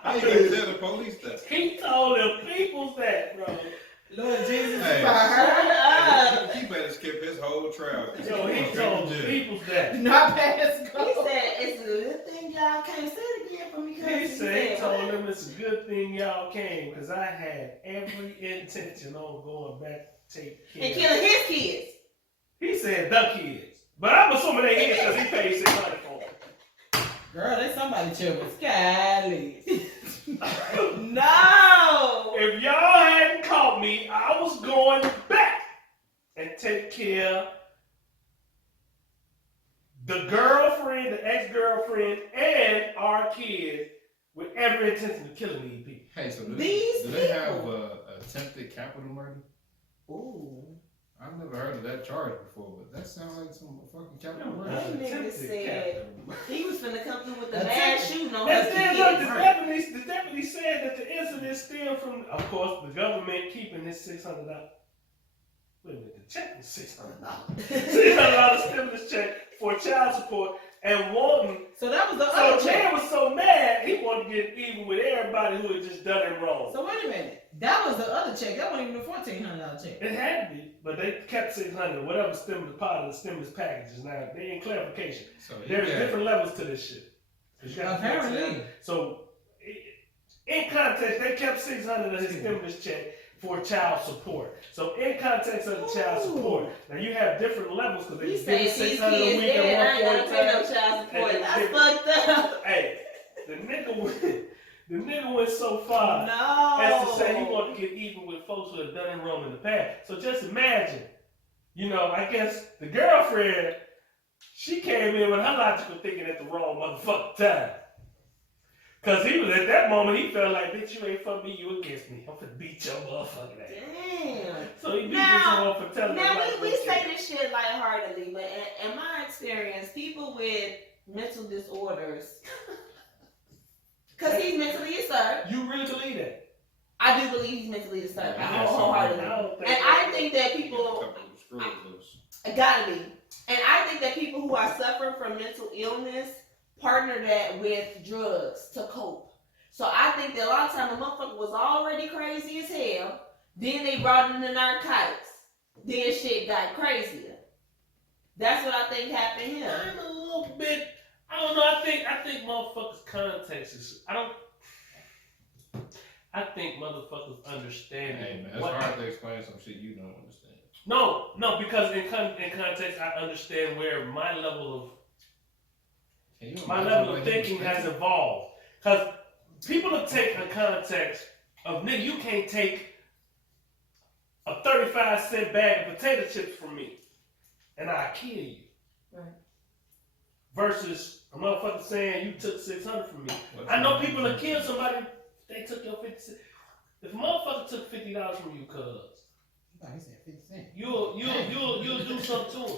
I ain't gonna tell the police that. He told them peoples that, bro. Lord Jesus, Hey. her. He better skip his whole trial. Yo, he told peoples that. Do not pass go. He said, "It's a good thing y'all can't say it again for me." He told them it's a good thing y'all came, because I had every intention on going back to take care and killing his kids. He said the kids. But I'm assuming they his because he paid $600 for them. Girl, they somebody children. Scally. No. If y'all hadn't caught me, I was going back and take care of the girlfriend, the ex-girlfriend, and our kids with every intention of killing these people. Hey, so do These they have people. attempted capital murder? Ooh. I've never heard of that charge before, but that sounds like some fucking capital No, murder. That nigga Attempted said capital. he was finna come through with the That's mad it. shooting on That's her it. kids. Look, the deputy said that the incident stemmed from, of course, the government keeping this $600. Wait a minute, the check was $600. $600 stimulus check for child support and wanting. So that was the So other the man check. was so mad he wanted to get even with everybody who had just done it wrong. So wait a minute. That was the other check. That wasn't even a $1,400 check. It had to be, but they kept $600. Whatever stimulus part of the stimulus packages. Now they in clarification. So There's different levels to this shit. 'Cause you got Apparently. So, in context, they kept $600 of his stimulus check for child support. So, in context of the child support, now you have different levels because He they said give these kids 600 a week dead. I at ain't one gotta point pay in no time. child support. And That's they- fucked up. Hey, the nigga went so far No. as to say he wanted to get even with folks who have done it wrong in the past. So just imagine, I guess the girlfriend, she came in with her logical thinking at the wrong motherfucking time. Cause he was at that moment, he felt like, bitch, you ain't for me, you against me. I'm finna beat your motherfucking ass. Damn. So he beat Now- his for telling Now her like, we say this shit lightheartedly, but in my experience, people with mental disorders, because he's mentally disturbed. you really believe that? I do believe he's mentally disturbed. Yeah, Wholeheartedly. I don't think And I think that A people couple of screws loose. gotta be. And I think that people who are suffering from mental illness partner that with drugs to cope. So I think that a lot of times a motherfucker was already crazy as hell. Then they brought in the narcotics. Then shit got crazier. That's what I think happened here. I'm a little bit, I don't know, I think motherfuckers' context is, I think motherfuckers understand. Hey man, it's hard to explain some shit you don't understand. No, because in context, I understand where my level of My level of thinking has evolved. Because people will take a context of, nigga, you can't take a 35-cent bag of potato chips from me and I'll kill you. Right. Versus a motherfucker saying you took 600 from me. I know people will kill somebody, they took your 50 cents. If a motherfucker took $50 from you, cuz, He said 50 cents. you'll do something to him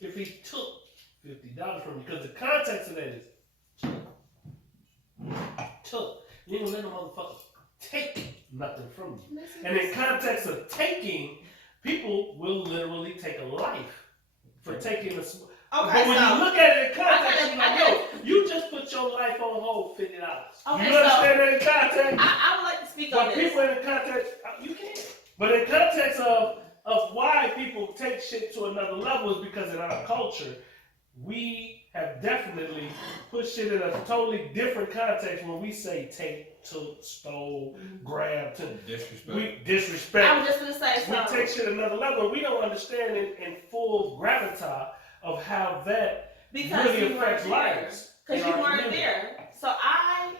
if he took $50 from you. Because the context of that is took. You ain't gonna let no motherfucker take nothing from you. And in context of taking, people will literally take a life for taking a small. Okay, But when so you look at it in context, you're like, I yo, you just put your life on hold $50. Okay, You understand that in context? I would like to speak on But this. people in the context, you can't. But in context of why people take shit to another level is because in our culture, we have definitely put shit in a totally different context when we say take, took, stole, grab, to Disrespect. we disrespect. I was just gonna say We something. take shit another level. We don't understand in full gravitas of how that Because really you affects weren't there. lives. Because in you our weren't community. there. So I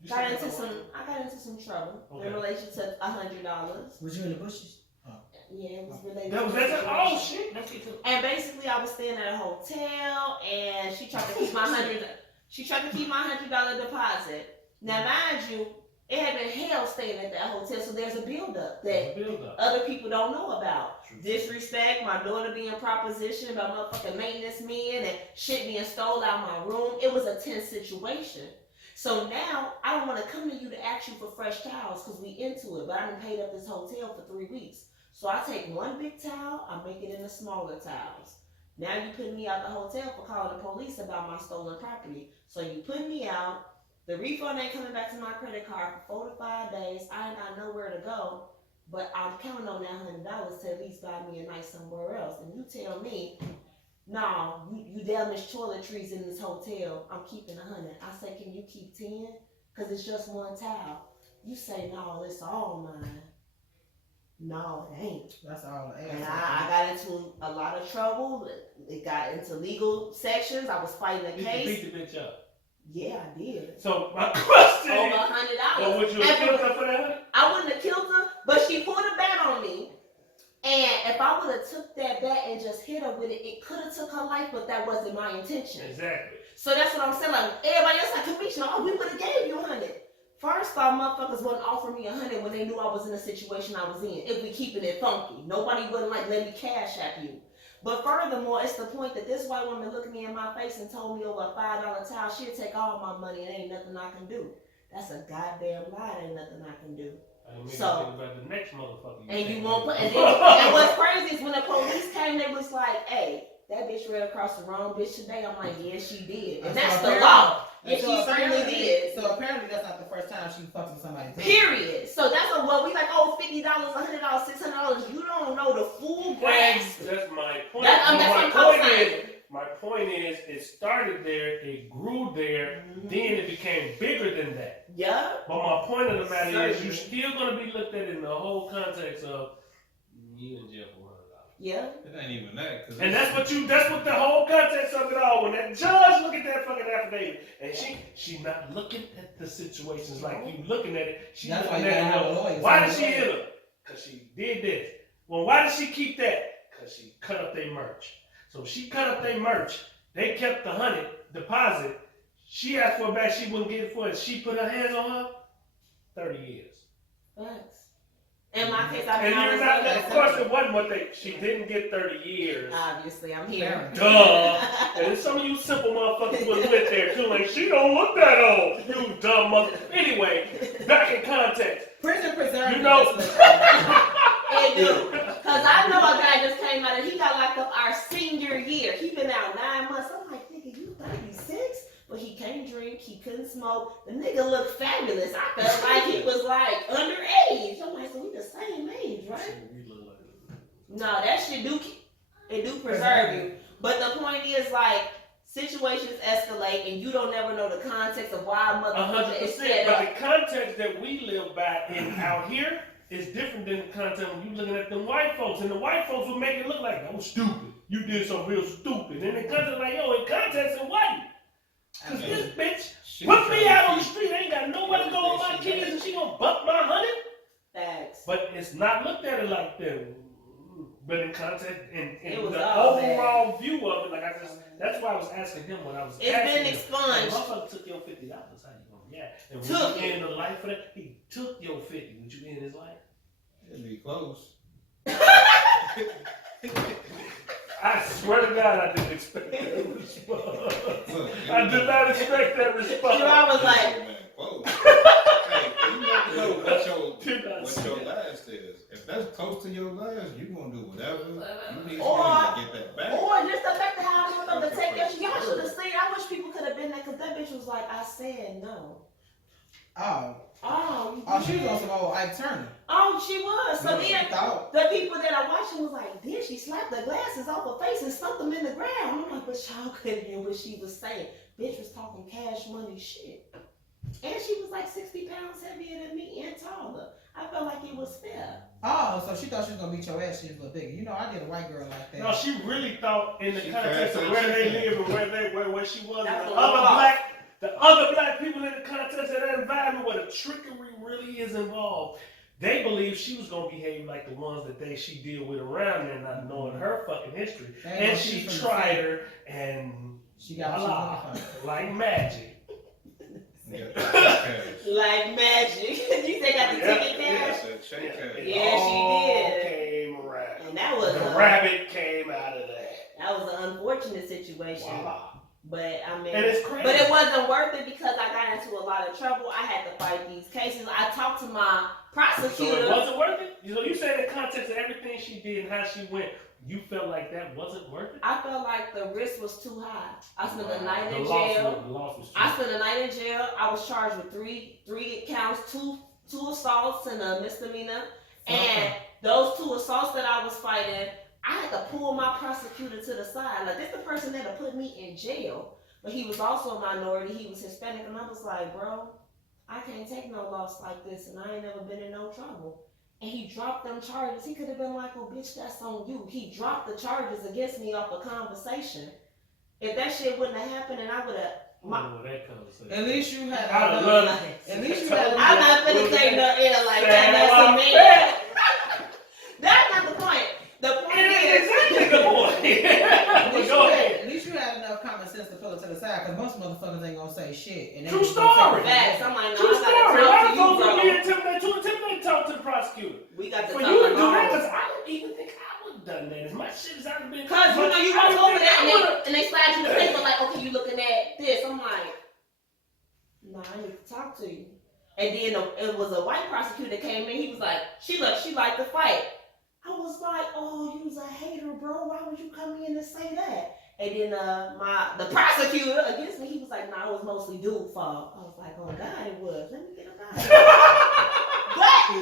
You got said into that some one. trouble Okay. in relation to $100. Was you in the bushes? Yeah, it was related That was to that. the Oh situation. shit! Let's get to it. And basically, I was staying at a hotel, and she tried to keep my $100 deposit. Now, mind you, it had been hell staying at that hotel, so there's a buildup that Build up. other people don't know about. Disrespect, my daughter being propositioned by motherfucking maintenance men, and shit being stole out my room. It was a tense situation. So now I don't want to come to you to ask you for fresh towels because we into it, but I done paid up this hotel for 3 weeks. So I take one big towel, I make it into smaller towels. Now you put me out the hotel for calling the police about my stolen property. So you put me out, the refund ain't coming back to my credit card for 4 to 5 days. I ain't got nowhere to go, but I'm counting on that $100 to at least buy me a night somewhere else. And you tell me, no, you damaged toiletries in this hotel, I'm keeping 100. I say, can you keep 10? Because it's just one towel. You say, no, it's all mine. No, it ain't. That's all. And I got into a lot of trouble. It got into legal sections. I was fighting a You case. beat the bitch up. Yeah, I did. So my question Over is, $100. would you have killed her for that? I wouldn't have killed her, but she pulled a bat on me. And if I would have took that bat and just hit her with it, it could have took her life, but that wasn't my intention. Exactly. So that's what I'm saying. Like everybody else, like Commissioner, we would have gave you 100. First off, motherfuckers wouldn't offer me 100 when they knew I was in the situation I was in. If we keeping it funky, nobody wouldn't like let me cash at you. But furthermore, it's the point that this white woman looked me in my face and told me over a $5 towel, she'll take all my money and ain't nothing I can do. That's a goddamn lie. Ain't nothing I can do. So about the next motherfucker. And you won't put. And what's crazy is when the police came, they was like, "Hey, that bitch ran across the wrong bitch today." I'm like, "Yeah, she did." And that's the law. Yeah, she certainly did. So apparently that's not the first time she fucked with somebody. Period. So that's we like, oh, $50, $100, $600. You don't know the full grasp. That's my point. My point is, it started there, it grew there, then it became bigger than that. Yeah. But my point of the matter is, you're still going to be looked at in the whole context of you in jail for $100. Yeah. It ain't even that. And that's what the whole context of it all. When that judge look at that fucking affidavit, and she not looking at the situations like you looking at it. She That's looking why you at gotta it. have a lawyer. Why did she hit her? Because she did this. Well, why did she keep that? Because she cut up their merch. So she cut up their merch. They kept the 100 deposit. She asked for it back. She wouldn't get it for it. She put her hands on her. 30 years. Thanks. In my case, of course, it wasn't what she didn't get 30 years. Obviously, I'm here. Duh. And some of you simple motherfuckers would have went there too. Like, she don't look that old. You dumb mother. Anyway, back in context. Prison preserve. You know. It do. Because I know a guy just came out and he got locked up our senior year. He been out 9 months. I'm like, nigga, you 36? But he can't drink, he couldn't smoke. The nigga looked fabulous. I felt like he was like underage. I'm like, so we the same age, right? No, that shit do preserve you. But the point is, like, situations escalate and you don't never know the context of why a motherfucker is 100%. set But up. the context that we live by out here is different than the context when you looking at them white folks. And the white folks will make it look like, oh, stupid. You did something real stupid. And the context like, yo, in context, it wasn't. it's not looked at it like that. But in context, in the all overall view of it, that's why I was asking him when I was It's asking been him. expunged. Motherfucker took your $50. How you gonna react? And would Took you end the life for that? He took your 50. Would you end his life? It'd be close. I swear to God, I didn't expect that response. I did not expect that response. I was like, Man, close. Hey, you never know what your last is. If that's close to your last, you gonna do whatever you need to do to get that back. or just the fact that how I want them to take that shit. Y'all should have seen. I wish people could have been there because that bitch was like, I said no. Oh, she was on some old Ike Turner. Oh, she was. So She then thought. the people that are watching was like, then she slapped the glasses off her face and stuck them in the ground. I'm like, but y'all couldn't hear what she was saying. Bitch was talking cash money shit. And she was like 60 pounds heavier than me and taller. I felt like it was fair. Oh, so she thought she was gonna beat your ass. She was a little bigger. You know, I did a white girl like that. No, she really thought in the She context of passed where that they shit. live and where she was, That's and a lot. the other black people in the context of that environment where the trickery really is involved. They believe she was gonna behave like the ones that she deal with around there, not knowing her fucking history. And she tried her, and She got voila, what she like magic. Yeah, Like magic. You say got the ticket cash? shake cash. Yeah, she All did. came around. And that was The rabbit came out of that. that was an unfortunate situation. Voila. But I mean, And it's crazy. but it wasn't worth it because I got into a lot of trouble. I had to fight these cases. I talked to my So prosecutor. it wasn't worth it? You said in the context of everything she did and how she went, you felt like that wasn't worth it? I felt like the risk was too high. I spent a night in The jail. loss was I spent a night in jail. I was charged with three counts, two assaults and a misdemeanor. And those two assaults that I was fighting, I had to pull my prosecutor to the side. Like, this the person that put me in jail. But he was also a minority. He was Hispanic. And I was like, bro, I can't take no loss like this. And I ain't never been in no trouble. And he dropped them charges. He could have been like, oh, bitch, that's on you. He dropped the charges against me off a conversation. If that shit wouldn't have happened, and I would have... that conversation. At least you had. I would love it. At least you had. I'm not finna take no L like that. That's a man. That's not the point. The point is... Exactly the point. Go ahead. At least you had enough common sense to pull it to the side, because most motherfuckers ain't gonna say shit. And they True just gonna story. take it. Facts. I'm like, no, True I story. A gotta lot talk of to you, folks bro. would be intimidated to talk to the prosecutor. We got to For talk you to do that, alone. because I don't even think I would have done that. As much shit as I've been. Cause you know you I walk don't over think there I would've- and they slide you the paper like, okay, you looking at this. I'm like, no, I need to talk to you. And then it was a white prosecutor that came in. He was like, she liked the fight. I was like, oh, you was a hater, bro. Why would you come in and say that? And then the prosecutor against me, he was like, nah, it was mostly dude fault. I was like, oh God, it was. Let me get him out of here. But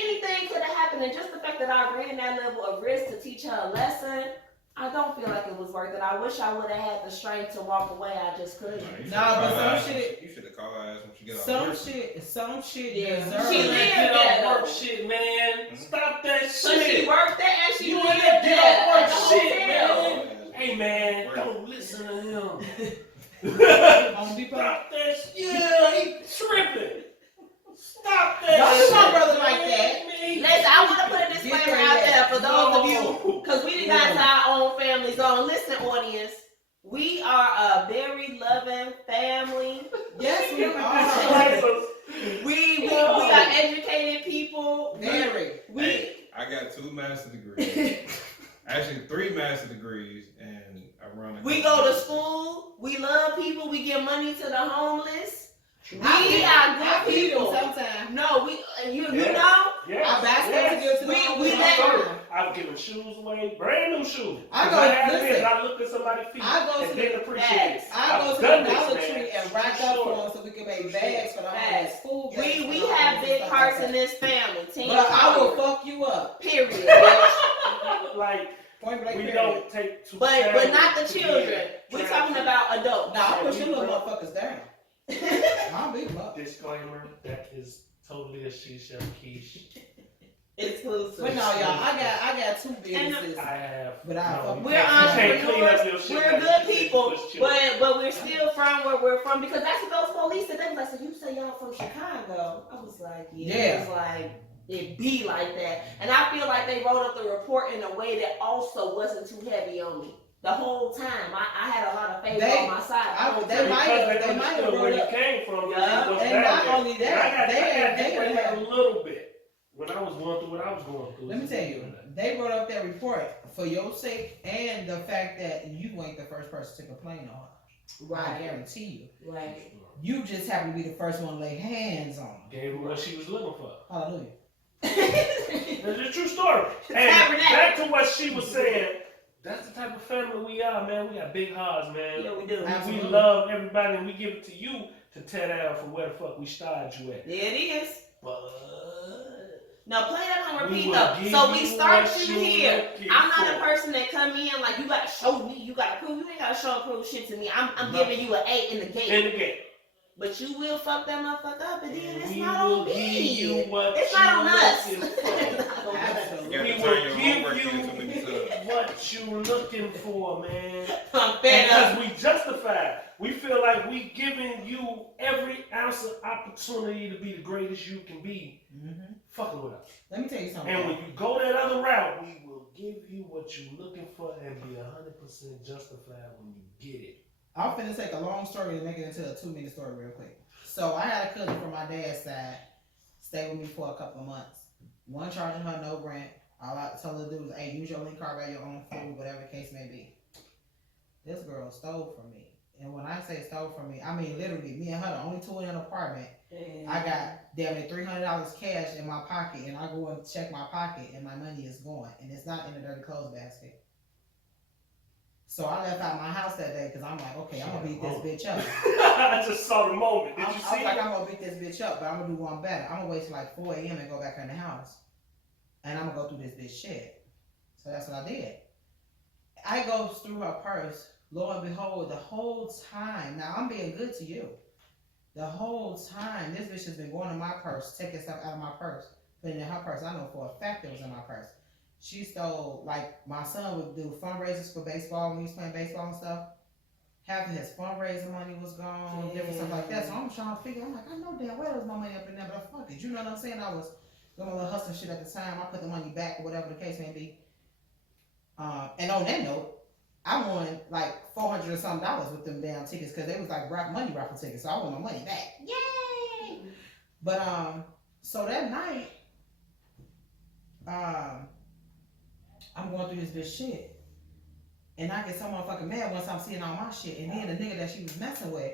anything could have happened, and just the fact that I ran that level of risk to teach her a lesson, I don't feel like it was worth it. I wish I would have had the strength to walk away. I just couldn't. Nah, but some shit. You should have called her ass when she get off Some work. shit Yeah. deserves. She Get lived off that. work shit, man. Stop that So she shit. worked there and she You lived ain't there. get off work at the shit, hotel. man. Hey, man, don't listen to him. On Depot. Stop that shit. Yeah, he tripping. Stop that Don't do shit. my brother like that. Listen, I want to put a disclaimer out there for those of you, because we done got to our own families on. Listen, audience, we are a very loving family. Yes, we are. We are educated people. Very. Hey, I got 2 master's degrees. Actually, 3 master's degrees, and I run a We go to school. We love people. We give money to the homeless. We I are good feed them people. sometimes. No, you Yeah. know. Yes, I buy stuff to give to the We homeless. let- I've given shoes away, brand new shoes. I go- 'Cause had listen. this, and I looked at somebody's feet I go and to didn't the appreciate it. facts. I go I've to done the this, Dollar man. Tree and rack True up story. for them so we can make bags for the homeless, food bags. We for the have homeless big and stuff hearts like in this family. that. Team But I will Power. fuck you up. Period. bitch. Like, Point blank. we period. don't take too But not the to children. get We're talking about adults. Nah, I push them little motherfuckers down. I'll beat them up. Disclaimer, that is totally a she shall quiche. Exclusive. But no, y'all, I got 2 businesses. I have. But I fuck- you We're can't clean up entrepreneurs. your shit We're like good you people, push children. but we're still from where we're from because that's what those police said. They was like, "So you say y'all from Chicago?" I was like, "Yeah." Yeah. It was like, it be like that. And I feel like they wrote up the report in a way that also wasn't too heavy on me. The whole time, I had a lot of favor on my side. They might have where you came from. Yeah. And not only that, they had a little bit when I was going through what I was going through. Let me tell you, they wrote up that report for your sake and the fact that you ain't the first person to complain on her. Right. I guarantee you. Right. You just happen to be the first one to lay hands on her. Gave her what she was looking for. Hallelujah. It's a true story. And back to what she was saying. That's the type of family we are, man. We got big hearts, man. Yeah, we do. We love everybody, and we give it to you to tear down from where the fuck we started you at. There it is. But no, play that on repeat though. So we start you here. I'm not a person that come in like you gotta show me, you gotta prove. You ain't gotta show and prove shit to me. I'm giving you an 8 in the gate. In the gate. But you will fuck that motherfucker up, and then it's we not on me. It's not on us. We will give you what you're looking for, man. Because we justify. We feel like we giving you every ounce of opportunity to be the greatest you can be. Fucking with us. Let me tell you something. And when you go that other route, we will give you what you're looking for and be 100% justified when you get it. I'm finna take a long story and make it into a 2-minute story real quick. So I had a cousin from my dad's side stay with me for a couple of months. One charging her no rent. All I told her to do was, hey, use your link card, buy your own food, whatever the case may be. This girl stole from me. And when I say stole from me, I mean literally, me and her, the only two in an apartment. I got damn near $300 cash in my pocket, and I go and check my pocket, and my money is gone. And it's not in a dirty clothes basket. So I left out my house that day because I'm like, okay, I'm going to beat this bitch up. I just saw the moment. Did you see I was like, I'm going to beat this bitch up, but I'm going to do one better. I'm going to wait till like 4 a.m. and go back in the house. And I'm going to go through this bitch shit. So that's what I did. I go through her purse. Lo and behold, the whole time, now I'm being good to you. The whole time, this bitch has been going in my purse, taking stuff out of my purse, putting it in her purse. I know for a fact it was in my purse. She stole, like, my son would do fundraisers for baseball when he was playing baseball and stuff. Half of his fundraising money was gone, different stuff like that. So I'm trying to figure, I'm like, I know damn well there's no money up in there, but fuck it. You know what I'm saying? I was doing a little hustling shit at the time. I put the money back or whatever the case may be. And on that note, I won like $400 or something with them damn tickets because they was like money raffle tickets. So I won my money back. Yay! But so that night, I'm going through this bitch shit. And I get so motherfucking mad once I'm seeing all my shit. And then the nigga that she was messing with,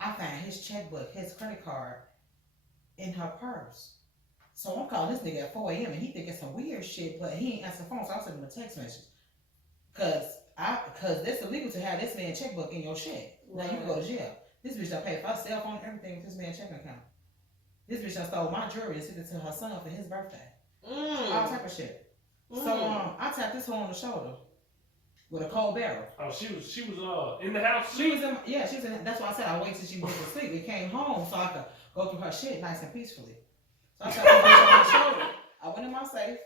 I found his checkbook, his credit card in her purse. So I'm calling this nigga at 4 a.m. and he think it's some weird shit, but he ain't answer the phone, so I sent him a text message. Cause it's illegal to have this man checkbook in your shit. Now you can go to jail. This bitch done paid for her cell phone, everything with this man's checking account. This bitch done stole my jewelry and sent it to her son for his birthday. All type of shit. So I tapped this hoe on the shoulder with a cold barrel. Oh, she was in the house. She was in. That's why I said I waited till she went to sleep. It came home so I could go through her shit nice and peacefully. So I tapped this bitch on the shoulder. I went in my safe,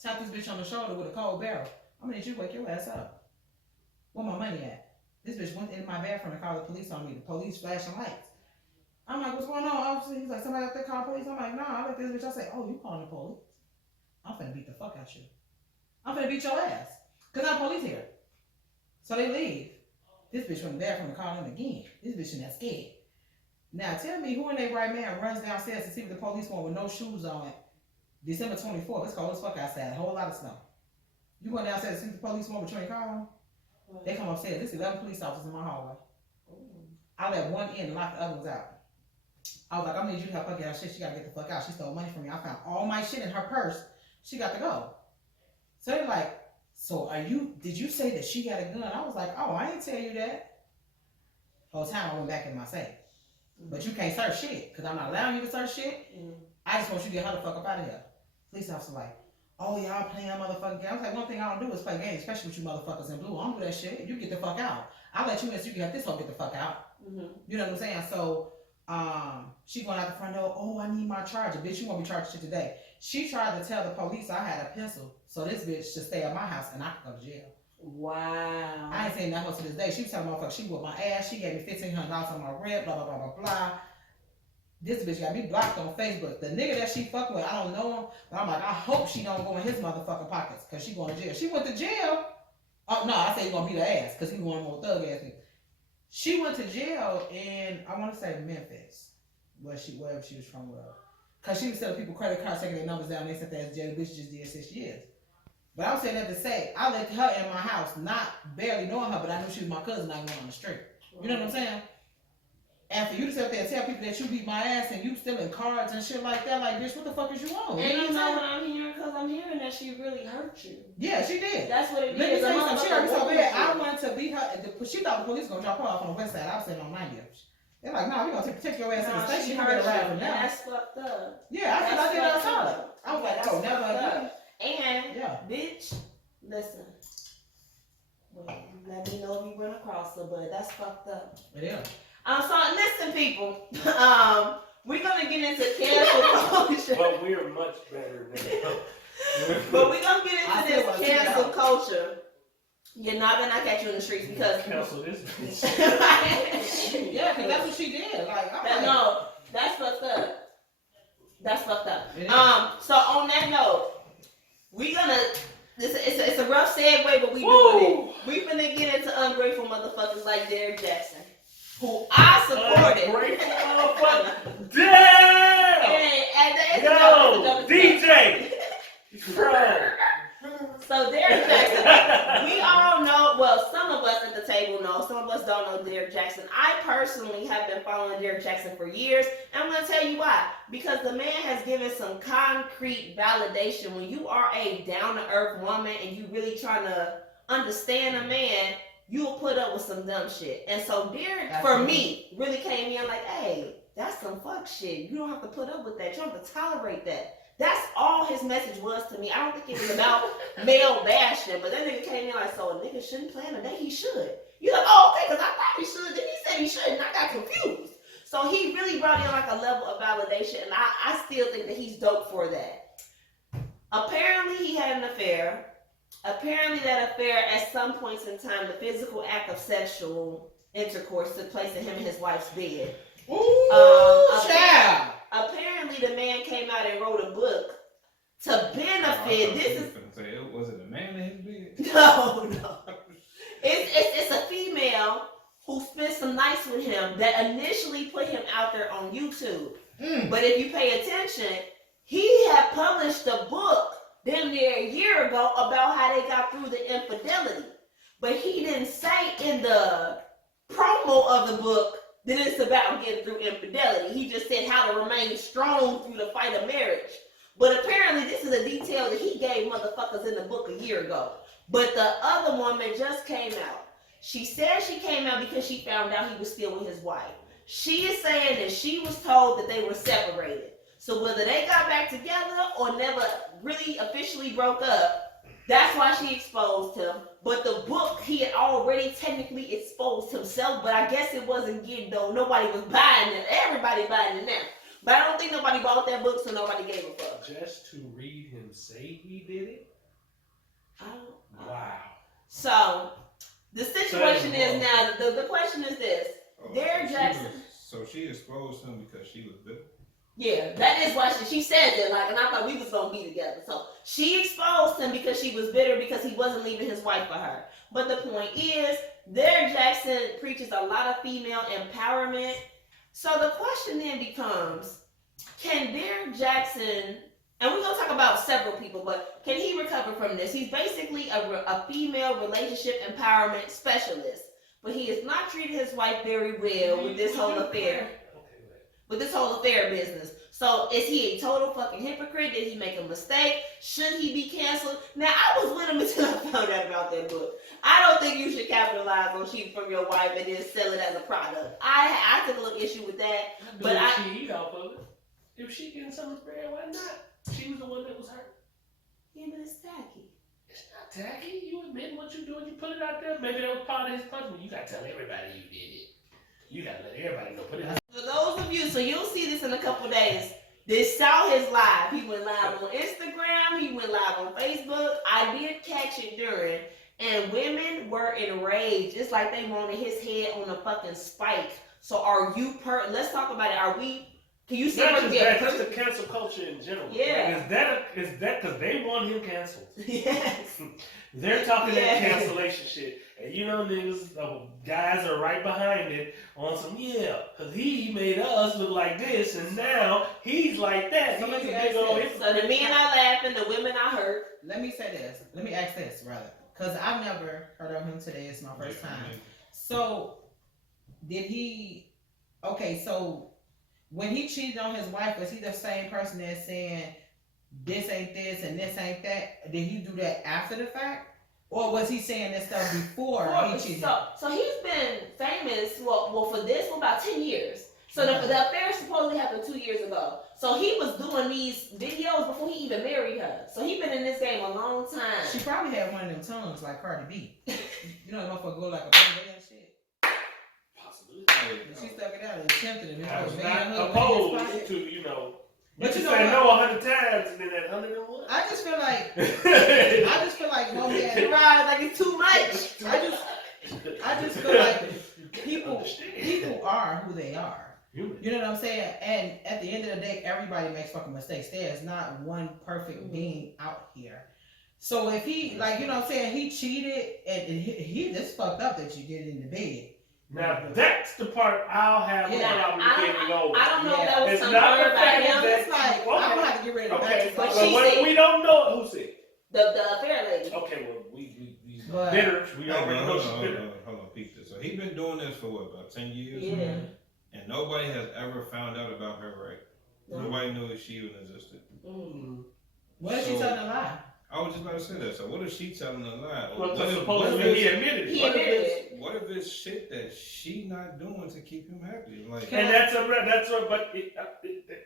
tapped this bitch on the shoulder with a cold barrel. I'm gonna need you to wake your ass up. Where my money at? This bitch went in my bathroom to call the police on me. The police flashing lights. I'm like, what's going on, officer? He's like, somebody up there call police. I'm like, nah. I looked at this bitch. I said, oh, you calling the police? I'm finna beat the fuck out you. I'm finna beat your ass. Cause I'm police here. So they leave. This bitch went in the bathroom and called him again. This bitch in that scared. Now tell me who in their right man runs downstairs to see what the police want with no shoes on. December 24th. It's cold as fuck outside. A whole lot of snow. You going downstairs to see what the police want, but you ain't calling? They come upstairs. There's 11 police officers in my hallway. I let one in and locked the other ones out. I was like, I'm gonna need you to help her get her shit. She gotta get the fuck out. She stole money from me. I found all my shit in her purse. She got to go. So they're like, so did you say that she got a gun? I was like, oh, I ain't tell you that. Whole time I went back in my safe. But you can't search shit, because I'm not allowing you to search shit. I just want you to get her the fuck up out of here. Police officer like, oh, y'all playing motherfucking games. I was like, one thing I don't do is play games, especially with you motherfuckers in blue. I don't do that shit. You get the fuck out. I'll let you in so you can have this hoe get the fuck out. You know what I'm saying? So, she going out the front door, oh, I need my charger. Bitch, you won't be charged shit today. She tried to tell the police I had a pencil, so this bitch should stay at my house and I could go to jail. Wow. I ain't saying that hoe to this day. She was telling motherfucker she whooped my ass. She gave me $1,500 on my rent, blah, blah, blah, blah, blah. This bitch got me blocked on Facebook. The nigga that she fucking with, I don't know him, but I'm like, I hope she don't go in his motherfucking pockets, cause she going to jail. She went to jail. Oh no, I say he gonna beat her ass, cause he one more thug ass nigga. She went to jail in, I want to say Memphis, wherever she was from, whatever. Cause she was selling people credit cards, taking their numbers down. They sent that jail. The bitch just did 6 years. But I'm saying that to say, I let her in my house, not barely knowing her, but I knew she was my cousin. I went on the street. You know what I'm saying? And for you to sit up there and tell people that you beat my ass and you stealing cards and shit like that, like, bitch, what the fuck is you on? And you know what I'm hearing? Because I'm hearing that she really hurt you. Yeah, she did. That's what it Let me is. tell you something. She hurt me so bad. I I wanted to beat her. She thought the police was gonna drop her off on the west side. I was sitting on 90th. They're like, no, we're gonna take your ass to the station. You better ride from now. That's fucked up. Yeah, I said I did outside. I was like, oh, never again. And, Yeah. bitch, listen. Well, let me know if you run across her, but that's fucked up. It is. So listen, people. We're gonna get into cancel culture. But we're much better than But we're gonna get into this cancel culture. You're not gonna catch you in the streets because cancel this bitch. Yeah, because that's what she did. Like, no, that's fucked up. That's fucked up. Yeah. So on that note, we gonna. It's a rough segue, but we doing it. We finna get into ungrateful motherfuckers like Derrick Jaxn, who I supported. Ungrateful motherfucker. Damn! And Yo, DJ! Bro. So Derrick Jaxn, we all know, well, some of us at the table know, some of us don't know Derrick Jaxn. I personally have been following Derrick Jaxn for years, and I'm going to tell you why. Because the man has given some concrete validation. When you are a down-to-earth woman and you really trying to understand a man, you'll put up with some dumb shit. And so Derrick, for me, really came in like, hey, that's some fuck shit. You don't have to put up with that. You don't have to tolerate that. That's all his message was to me. I don't think it was about male bashing, but that nigga came in like, so a nigga shouldn't plan a date? He should. You're like, oh, okay, because I thought he should. Then he said he shouldn't. I got confused. So he really brought in like a level of validation, and I still think that he's dope for that. Apparently, he had an affair. Apparently, that affair, at some points in time, the physical act of sexual intercourse took place in him and his wife's bed. Ooh, child. Apparently, the man came out and wrote a book to benefit. Was it a man in his bed? No. It's a female who spent some nights with him that initially put him out there on YouTube. But if you pay attention, he had published a book damn near a year ago about how they got through the infidelity. But he didn't say in the promo of the book that it's about getting through infidelity. He just said how to remain strong through the fight of marriage. But apparently this is a detail that he gave motherfuckers in the book a year ago. But the other woman just came out. She said she came out because she found out he was still with his wife. She is saying that she was told that they were separated. So whether they got back together or never really officially broke up, that's why she exposed him. But the book, he had already technically exposed himself, but I guess it wasn't getting, though. Nobody was buying it. Everybody buying it now. But I don't think nobody bought that book, so nobody gave a fuck. Just to read him say he did it? Wow. So, the situation is now, the question is this. Derrick Jaxn. So she exposed him because she was bitter? Yeah, that is why she says it, like, and I thought we was gonna be together. So she exposed him because she was bitter because he wasn't leaving his wife for her. But the point is, Derrick Jaxn preaches a lot of female empowerment. So the question then becomes, can Derrick Jaxn, and we're gonna talk about several people, but can he recover from this? He's basically a female relationship empowerment specialist, but he has not treated his wife very well with this whole affair. With this whole affair business. So is he a total fucking hypocrite? Did he make a mistake? Should he be canceled? Now, I was with him until I found out about that book. I don't think you should capitalize on cheating from your wife and then sell it as a product. I took a little issue with that. But she eat off of it. If she getting something spread, why not? She was the one that was hurt. Yeah, but it's tacky. It's not tacky. You admit what you're doing. You put it out there. Maybe that was part of his punishment. You gotta tell everybody you did it. You gotta let everybody know. Put it out. For those of you, so you'll see this in a couple days. They saw his live. He went live on Instagram. He went live on Facebook. I did catch it during, and women were enraged. It's like they wanted his head on a fucking spike. So are you let's talk about it. Can you see Not what just be a that, just person? the cancel culture in general. Yeah. Like, is that because they want him canceled? Yes. They're talking that Yeah. cancellation shit. And you know, niggas, guys are right behind it on some, because he made us look like this, and now he's like that. So He's let a me big ask old this. So the men are laughing, the women are hurt. Let me say this. Let me ask this, rather. Because I've never heard of him today. It's my first time. So, did he... Okay, so when he cheated on his wife, was he the same person that's saying, this ain't this and this ain't that? Did he do that after the fact? Or was he saying this stuff before he cheated? So he's been famous, well for this for about 10 years. So the affair supposedly happened 2 years ago. So he was doing these videos before he even married her. So he been in this game a long time. She probably had one of them tongues like Cardi B. You know, the motherfucker go like a baby and shit. Possibly. And she stuck it out and attempted it. I was It not was opposed to, you know. But you you know say what? no 100 times and then that 101. I just feel like no It man. rides like it's too much. I just feel like people are who they are. You know what I'm saying? And at the end of the day, everybody makes fucking mistakes. There is not one perfect being out here. So if he, like, you know what I'm saying, he cheated and he just fucked up that you did it in the bed. Now that's the part I'll have a problem getting over. I don't know if that was It's confirmed not the by fact him. that It's like, I'm gonna have to get rid of okay, that. but but she what, said- we don't know who said. The affair lady. Okay, well we But- bitter. We Hold already know she's on, bitter. hold on, peep this. So he been doing this for what, about 10 years? Yeah. And nobody has ever found out about her, right? No. Nobody knew that she even existed. Mm. What if she So- telling a lie? I was just about to say that. So what if she telling a lie? Well, What if- supposedly he admitted it. He admitted it. What if it's shit that she not doing to keep him happy? Like, And that's what, but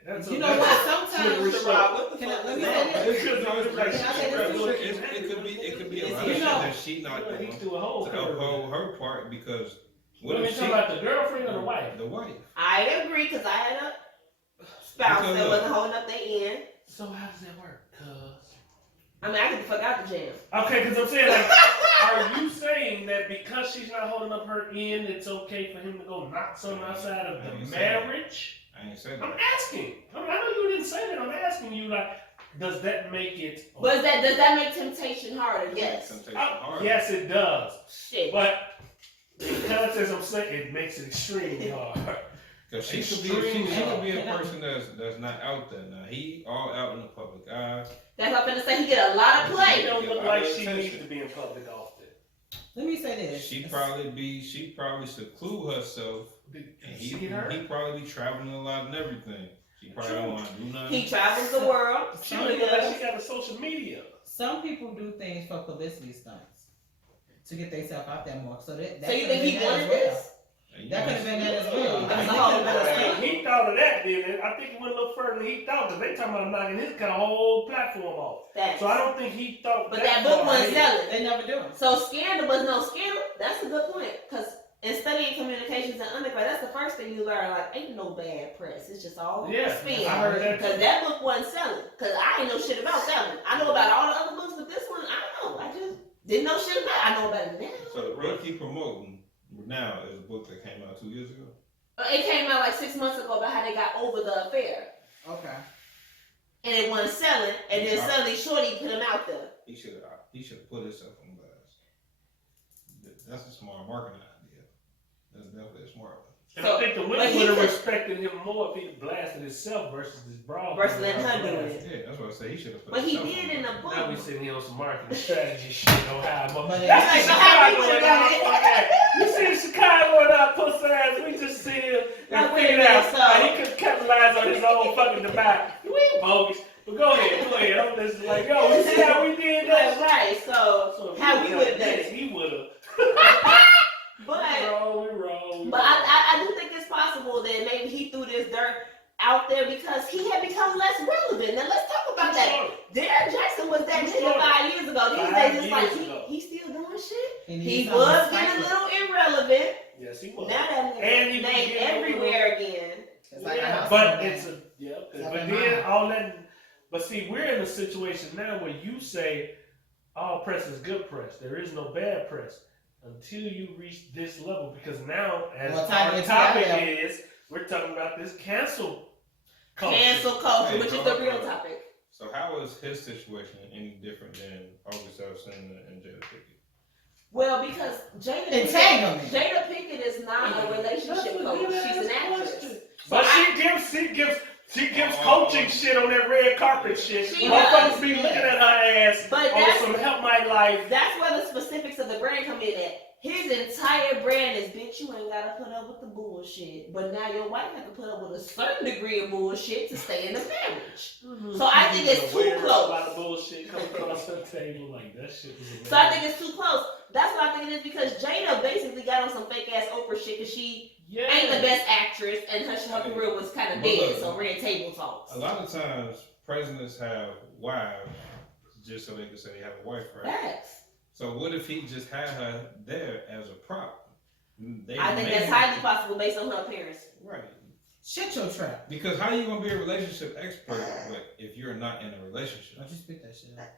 that's You know what? Sometimes Mr. Rob, Can I- let me No, say this. it's just like Can I say this? it could be a You lot of shit know- that she not he doing threw a whole to uphold her part because What what are if you she talking about, the girlfriend or the wife? the wife? I agree because I had a spouse Because that of- wasn't holding up their end. So how does that work? I mean, I get the fuck out the jam. Okay, because I'm saying, like, are you saying that because she's not holding up her end, it's okay for him to go knock something outside of I the ain't say marriage? I ain't said I'm that. asking. I know you didn't say that. I'm asking you, like, does that make it? But does that make temptation harder? Yes. Temptation hard. Yes, it does. Shit. But in context, I'm saying it makes it extremely hard. Because she could be a person that's not out there now. He all out in the public eye. That's what I'm finna say. He get a lot of She play. don't look like she needs to be in public often. Let me say this. She probably seclude herself. Did And you see her? he probably be traveling a lot and everything. She probably don't want to do nothing. He travels the world. She don't even like she got a social media. Some people do things for publicity stunts to get themselves out there more. So that So you could've think he been that wanted as well. this? And you That could have been that as well. That's I mean, a he whole could've been nother a thing. stunt. He thought of that, didn't it? I think he went a little further than he thought because they talking about knocking his kind of whole platform off. Facts. So I don't think he thought. But that book far wasn't ahead. selling. They never do. So scandal was no scandal. That's a good point. Because in studying communications and undergrad, that's the first thing you learn. Like, ain't no bad press. It's just all Yeah, spin. I heard that. Because that book wasn't selling. Because I ain't know shit about that one. I know about all the other books, but this one, I don't know. I just didn't know shit about it. I know about it now. So what he promoting now is a book that came out 2 years ago. It came out like 6 months ago about how they got over the affair. Okay. And it wasn't selling. And then suddenly Shorty put him out there. He should have put himself on blast. That's a smart marketing idea. That's definitely a smart one. And I think the but women he would have could- respected him more if he blasted himself versus this broad. Versus letting her do it. Yeah, that's what I say. He should have put But he himself did on in the blast. book. Now we sitting here on some marketing strategy shit on how I'm But That's it's the like, how Chicago you and done all it? that. You see the Chicago and our pussy ass, we just sit here and Now, wait a figure out minute, so- how he could capitalize on his own fucking divide. You ain't bogus. But go ahead. I'm just like, yo, you see how we did that? Right, so if how he we would have done this, it. he would have. But We wrong. But I do think it's possible that maybe he threw this dirt out there because he had become less relevant. Now let's talk about that. Derrick Jaxn was that nigga 5 years ago. These 5 days it's like years ago. he's still doing shit. He He needs was something getting a spicy. little irrelevant. Yes, he was. Now that And he nigga was named getting a little- everywhere again. It's like a Yeah, house but man. it's a but Seven then miles. all that. But see, we're in a situation now where you say all press is good press. There is no bad press until you reach this level. Because now, as Well, our it's topic that level. is, we're talking about this cancel Cancel culture, Hey, which is hold the on, real hold on. topic. So how is his situation any different than August Alsina and Jada Pinkett? Well, because Jada Entanglement. Pinkett is not a relationship coach. She's an actress. But she gives coaching shit on that red carpet shit. She Motherfuckers does. be looking at her ass But on that's- some help my life. That's where the specifics of the brand come in at. His entire brand is, bitch, you ain't gotta put up with the bullshit. But now your wife have to put up with a certain degree of bullshit to stay in the marriage. So I think it's too A close. lot of bullshit coming across her table like that shit was amazing. So I think it's too close. That's what I think it is, because Jada basically got on some fake ass Oprah shit because she ain't the best actress and her career was kind of But dead. look, So red table talks. A lot of times, presidents have wives just so they can say they have a wife, right? Facts. So what if he just had her there as a prop? I think that's highly possible based on her appearance. Right. Shut your trap. Because how you gonna be a relationship expert if you're not in a relationship? Don't you spit that shit out.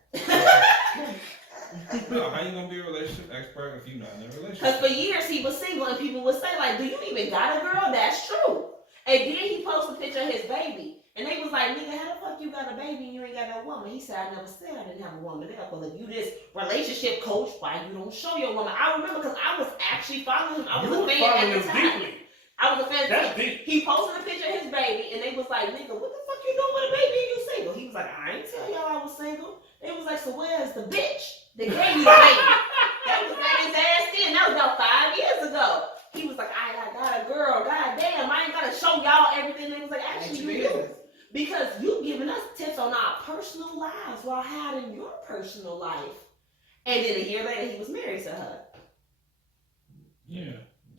No, how you gonna be a relationship expert if you're not in a Because relationship? for years he was single and people would say, like, do you even got a girl? That's true. And then he posted a picture of his baby. And they was like, nigga, how the fuck you got a baby and you ain't got no woman? He said, I never said I didn't have a woman. They're like, well, if you this relationship coach, why you don't show your woman? I remember because I was actually following him. I was a fan at the time. Deeply. I was a fan. That's deep. He posted a picture of his baby and they was like, nigga, what the fuck you doing with a baby and you single? He was like, I ain't tell y'all I was single. They was like, so where's the bitch that gave you the baby? That was at his ass then. That was about 5 years ago. He was like, I got a girl. God damn, I ain't gotta show y'all everything. They was like, actually, you do. Because you giving us tips on our personal lives while hiding your personal life. And then a year later, he was married to her. Yeah,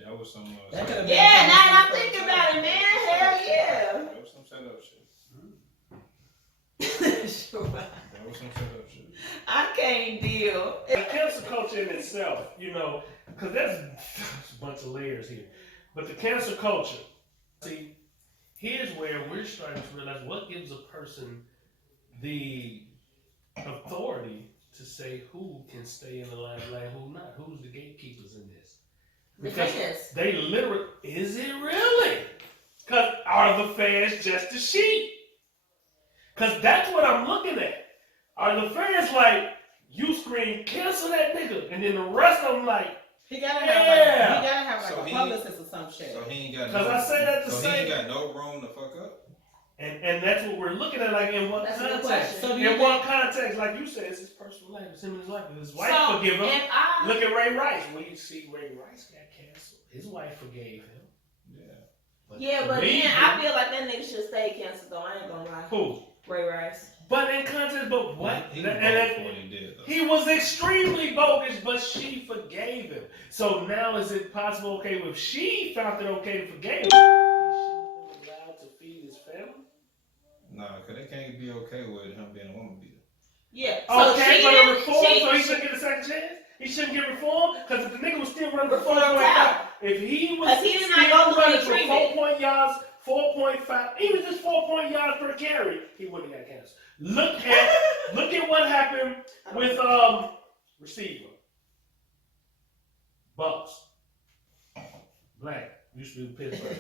that was some. That could've been Yeah, now that I'm thinking about it, man, hell yeah. That was some setup shit. Sure. That was some setup shit. I can't deal. The cancel culture in itself, you know, because there's a bunch of layers here. But the cancel culture, see, here's where we're starting to realize what gives a person the authority to say who can stay in the limelight, who not. Who's the gatekeepers in this? Because they literally, is it really? Because are the fans just the sheep? Because that's what I'm looking at. Are the fans like, you scream, cancel that nigga, and then the rest of them like, He gotta have like So a he- publicist or some shit. So he ain't got. because I say that to So he say, ain't got no room to fuck up. and that's what we're looking at, like in what That's a good context? question. So do you In what context, like you said, it's his personal life, it's him and his wife. His wife So, forgive him. if I, Look at Ray Rice. We see Ray Rice got canceled. His wife forgave him. Yeah. yeah, but legally- then I feel like that nigga should stay canceled though. I ain't gonna lie. Who? Ray Rice. But in context, but what? He was And bogus that- for what he did, though. he was extremely bogus, but she forgave him. So now is it possible, okay, if she found it okay to forgive him, he shouldn't have been allowed to feed his family? Nah, cause they can't be okay with him being a woman beater. Yeah. So Okay, she but a didn't- reform, she- so he shouldn't get a second chance? He shouldn't get reformed? Because if the nigga was still running for Reformed 4.5, out. if he was 'Cause he did not still go through running the for treatment. 4 yards, 4.5, even just 4 yards per carry, he wouldn't have got cancer. Look at what happened with receiver. Bucks. Black. Used to be Pittsburgh.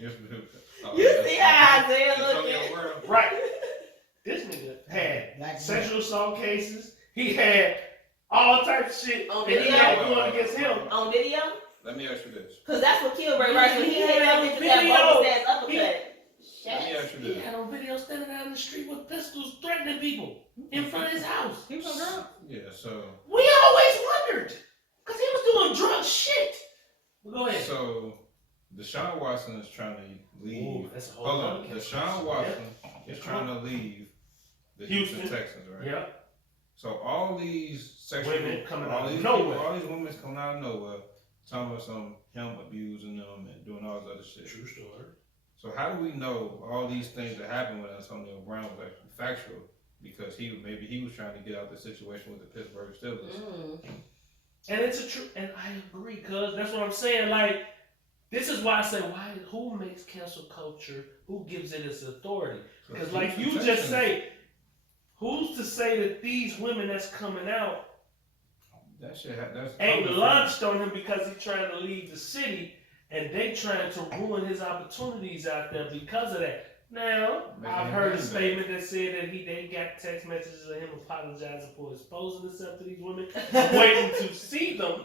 You see how Isaiah looking? Right. This nigga had Black sexual assault cases. He had all types of shit. On And he video? had going against him. On video? Let me ask you this. Cause that's what killed Ray Rice when he Yeah, had that on nigga that video. bogus ass uppercut. Let me ask you He this. had on video standing out in the street with pistols threatening people in front of his house. He was a girl. Yeah, so We always wondered. Because he was doing drug shit. Well, go ahead. so Deshaun Watson is trying to leave. Ooh, that's a whole Hold other on, case. Deshaun Watson is trying to leave the Houston Houston. Texans, right? Yeah. So all these sexual Women coming all out of these nowhere. people, all these women coming out of nowhere, talking about some him abusing them and doing all this other shit. True story. So how do we know all these things that happened with Antonio Brown was actually factual? Because maybe he was trying to get out the situation with the Pittsburgh Steelers. And it's a true, and I agree, cuz that's what I'm saying. Like, this is why I say, who makes cancel culture? Who gives it its authority? Because, like you just say, who's to say that these women that's coming out that shit that's ain't launched on him because he's trying to leave the city and they trying to ruin his opportunities out there because of that? Now, Making I've it heard a better. statement that said that they got text messages of him apologizing for exposing himself to these women, waiting to see them,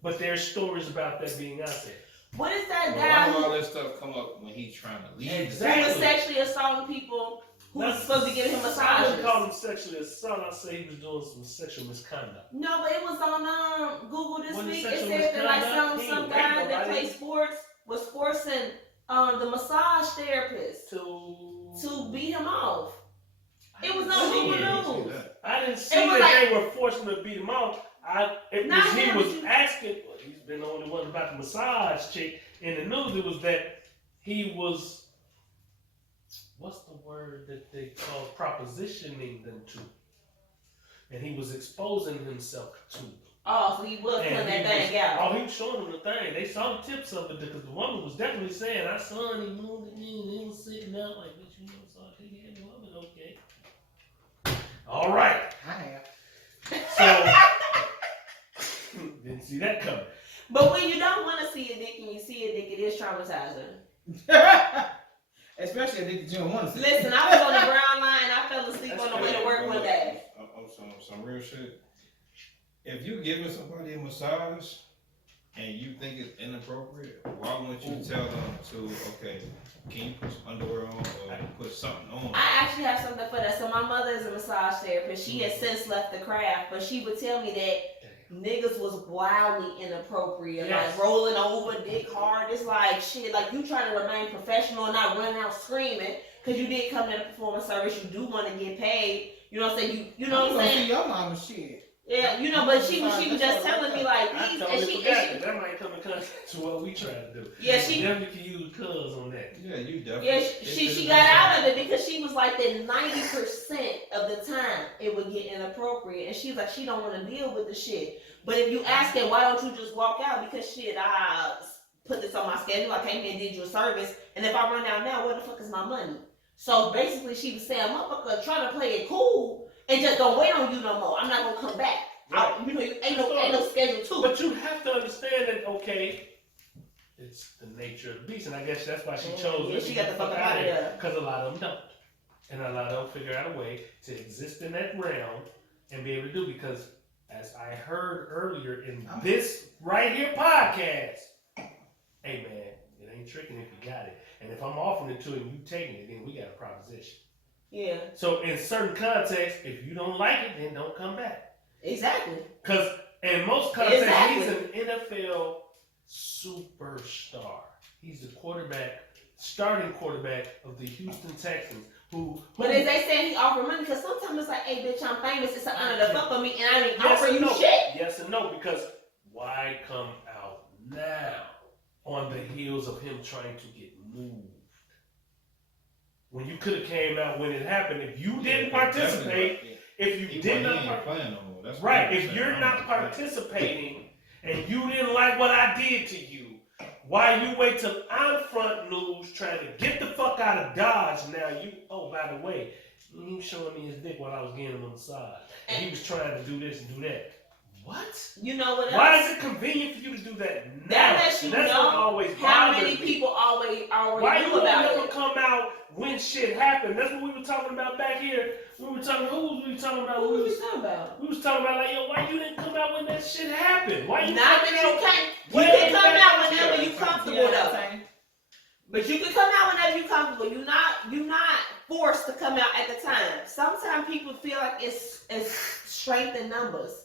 but there's stories about that being out there. What is that But guy why do all who that stuff come up when he's trying to leave? Exactly. was sexually assaulting people who was supposed to be giving him I massages? wouldn't call him sexually assault. I'd say he was doing some sexual misconduct. No, but it was on Google this Was it week. It sexual said that like misconduct? He some ain't guy raped that nobody. plays sports was forcing the massage therapist To to beat him off. It was I on didn't Google see it. News. I didn't see It was that like- they were forcing him to beat him off. Not He him, was but you- asking. Well, he's been the only one about the massage chick in the news. It was that he was. What's the word that they call propositioning them to? And he was exposing himself to. Oh, so he was putting And that he thing was, out. oh, he was showing them the thing. They saw the tips of it because the woman was definitely saying, "I saw him. He moved at me, and he was sitting out like, bitch, you know, saw a big head woman, okay." All right. I So didn't see that coming. But when you don't want to see a dick and you see a dick, it is traumatizing. have. Especially if you don't want to see. Listen, I was on the brown line. I fell asleep on the way to work one day. Some real shit. If you giving somebody a massage and you think it's inappropriate, why wouldn't you tell them to, okay, can you put some underwear on or put something on? I actually have something for that. So my mother is a massage therapist. She has since left the craft, but she would tell me that niggas was wildly inappropriate, Yes. like rolling over dick hard. It's like shit, like you trying to remain professional and not run out screaming because you did come in to perform a service. You do want to get paid. You know what I'm saying? You know what I'm gonna saying? see your mama shit. Yeah, you know, but she was just telling me like I these, totally and she, forgot that. That might come in contact to what we try to do. Yeah, she- definitely can use cuz on that. Yeah, you definitely. yeah, she got out of it because she was like that 90% of the time it would get inappropriate, and she's like she don't want to deal with the shit. But if you ask her why don't you just walk out, because shit, I put this on my schedule. I came here and did you a service, and if I run out now, where the fuck is my money? So basically, she was saying, motherfucker, trying to play it cool and just don't wait on you no more. I'm not gonna come back. Right. You know, you ain't no schedule too. But you have to understand that, okay, it's the nature of the beast, and I guess that's why she chose Yeah, it. she got the fuck out of there. Because a lot of them don't. And a lot of them figure out a way to exist in that realm and be able to do, because as I heard earlier in this right here podcast, hey man, it ain't tricking if you got it. And if I'm offering it to you and you taking it, then we got a proposition. Yeah, So in certain contexts, if you don't like it, then don't come back. exactly. Because in most contexts, Exactly. he's an NFL superstar. He's the starting quarterback of the Houston Texans. But as they say, he offer money because sometimes it's like, hey, bitch, I'm famous. It's an honor to fuck with me, and I didn't Yes offer and you no. shit. Yes and no, because why come out now on the heels of him trying to get moved? When you could have came out when it happened, if you didn't participate, if you did not plan no more. That's right, what I'm if saying. you're not participating and you didn't like what I did to you, why you wait till I'm front news trying to get the fuck out of Dodge? Now you, oh, by the way, he was showing me his dick while I was getting him on the side. And he was trying to do this and do that. What? You know what else? Why is it convenient for you to do that now? That lets you And that's what know always how bothers many me. people already Why knew you about never it. come out when shit happened? That's what we were talking about back here. We were talking, who was we talking about? What were we talking about? We was talking about like, yo, why you didn't come out when that shit happened? Why you Not coming that you out? can't. You Wait, can come wait, out whenever you comfortable Yeah, though. But you can come out whenever you comfortable. You're not forced to come out at the time. Sometimes people feel like it's strength in numbers.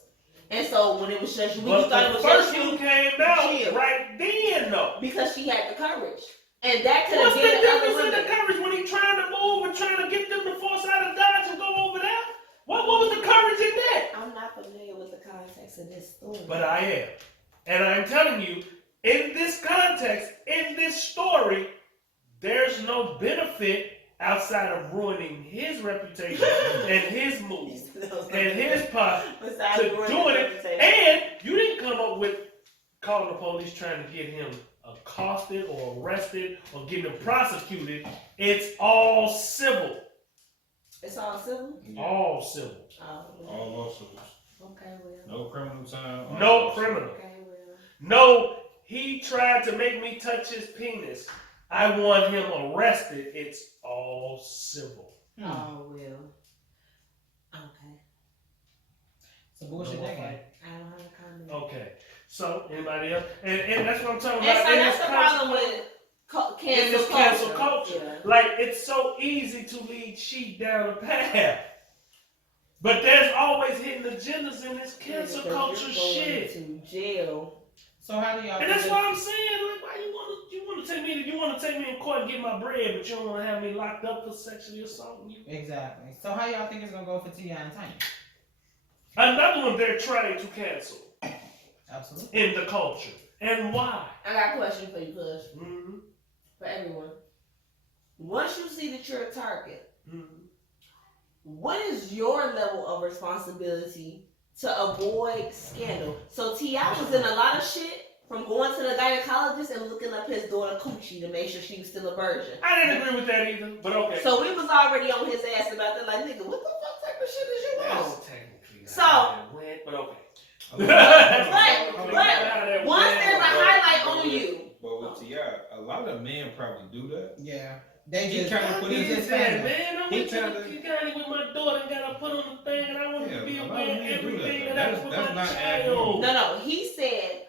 And so when it was just you, when you But thought it the was first just you, one came out chill. right then though. because she had the courage. And that could have What's the been other difference in the women. courage when he trying to move and trying to get them to force out of Dodge and go over there? What was the courage in that? I'm not familiar with the context of this story. But I am. And I'm telling you, in this context, in this story, there's no benefit outside of ruining his reputation and his moves and his pot Besides to ruining doing his it. reputation. And you didn't come up with calling the police trying to get him accosted or arrested or get him prosecuted. It's all civil. It's all civil? Yeah. All civil. Oh, All lawsuits. okay, well. No criminal time. all No lawsuits. criminal. Okay, well. No, he tried to make me touch his penis. I want him arrested. It's all all civil. Oh, well. Okay. It's a bullshit No more thing. fight. I don't have a comment. Okay. So, anybody else? And that's what I'm talking And about. so in that's this the country- problem with in this cancel culture. culture. Yeah. Like, it's so easy to lead sheep down a path. But there's always hidden agendas in this cancel Because culture you're going shit. to jail. So how do y'all? And that's why I'm saying, like, why you want to take me in court and get my bread, but you don't want to have me locked up for sexually assaulting you. Exactly. So how y'all think it's gonna go for T.I. and Tiny? Another one they're trying to cancel Absolutely. in the culture. And why? I got a question for you, Push. Mm-hmm. For everyone. Once you see that you're a target, what is your level of responsibility to avoid scandal? So T.I. was in a lot of shit from going to the gynecologist and looking up his daughter Coochie to make sure she was still a virgin. I didn't agree with that either, but okay. So we was already on his ass about that, like, nigga, what the fuck type of shit is you on? That's technically So- not how it went, but okay. But once there's a highlight on you, But with T.I., a lot of men probably do that. Yeah. They He just kinda put his just man, family. I He went to kinda- the county with my daughter and got her put on the thing, and I wanted to be a lot of aware of men do everything that. that happens with That's my not child. abnormal. no, he said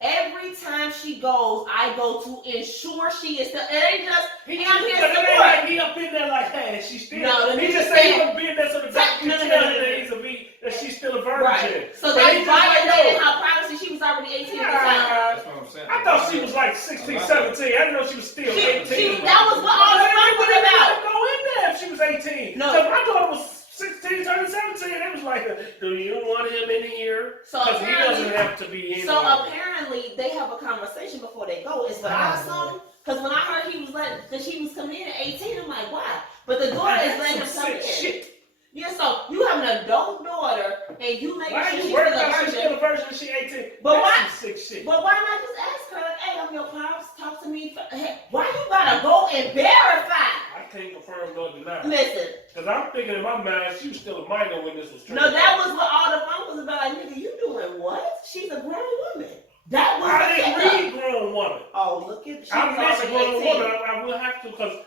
every time she goes, I go to ensure she is still. It ain't just He I'm here but it ain't support. like he up in there like, hey, she's still. No, let me he just just said he say- wasn't being there so the doctor No, can no, tell no, him no, that she's still a virgin. right. So But he that's just like, violating yo, her privacy. She was already 18 at the time. That's what I'm saying. I thought she was like 16, 17. I didn't know she was still 18. That was what all the fun was about. Go in there if she was 18. No. So my daughter was 16, turning 17. It was like, do you want him in here? So Because he doesn't apparently, have to be in so here. apparently they have a conversation before they go. Is what I assume. Because when I heard he was like that she was coming in at 18, I'm like, why? But the daughter is letting him come in. Shit. Yeah, so you have an adult daughter and you making Why sure are she's you worried still a about she's virgin. still a virgin and she 18? But That's why- some sick shit. But why not just ask her, like, hey, I'm your pops, talk to me. Hey, why you gotta go and verify? I can't confirm nor deny. Listen, Because I'm thinking in my mind, she was still a minor when this was no, that was what all the fun was about. Like, nigga, you doing what? She's a grown woman. That was I the didn't pickup. read grown woman. Oh, look at she I was missed already grown 18. woman. I will have to because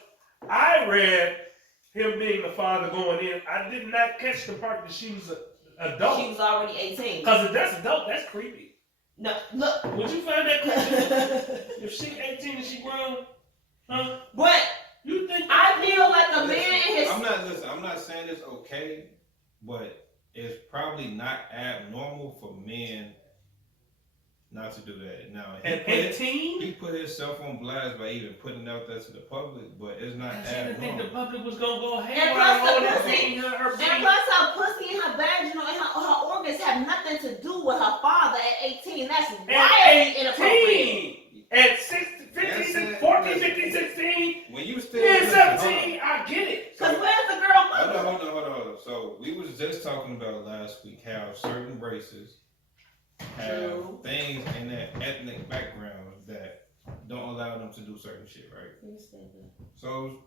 I read him being the father going in. I did not catch the part that she was an adult. She was already 18. Because if that's adult, that's creepy. No, look. Would you find that creepy? If she 18 and she grown, huh? But You think I feel like a man in his I'm not saying it's okay, but it's probably not abnormal for men not to do that. Now, at 18? he put himself on blast by even putting out that to the public, but it's not She didn't think the abnormal. public was gonna go And haywire plus the on that pussy- thing, her and brain. plus her pussy and her vaginal and her organs have nothing to do with her father at 18. That's At wildly inappropriate. 18, at 15, 14, 15, 16, When you still yeah, listen, 17, I get it. Cause where's the girl Hold mother? on, hold on. So we was just talking about last week how certain races have True. things in their ethnic background that don't allow them to do certain shit, right? So,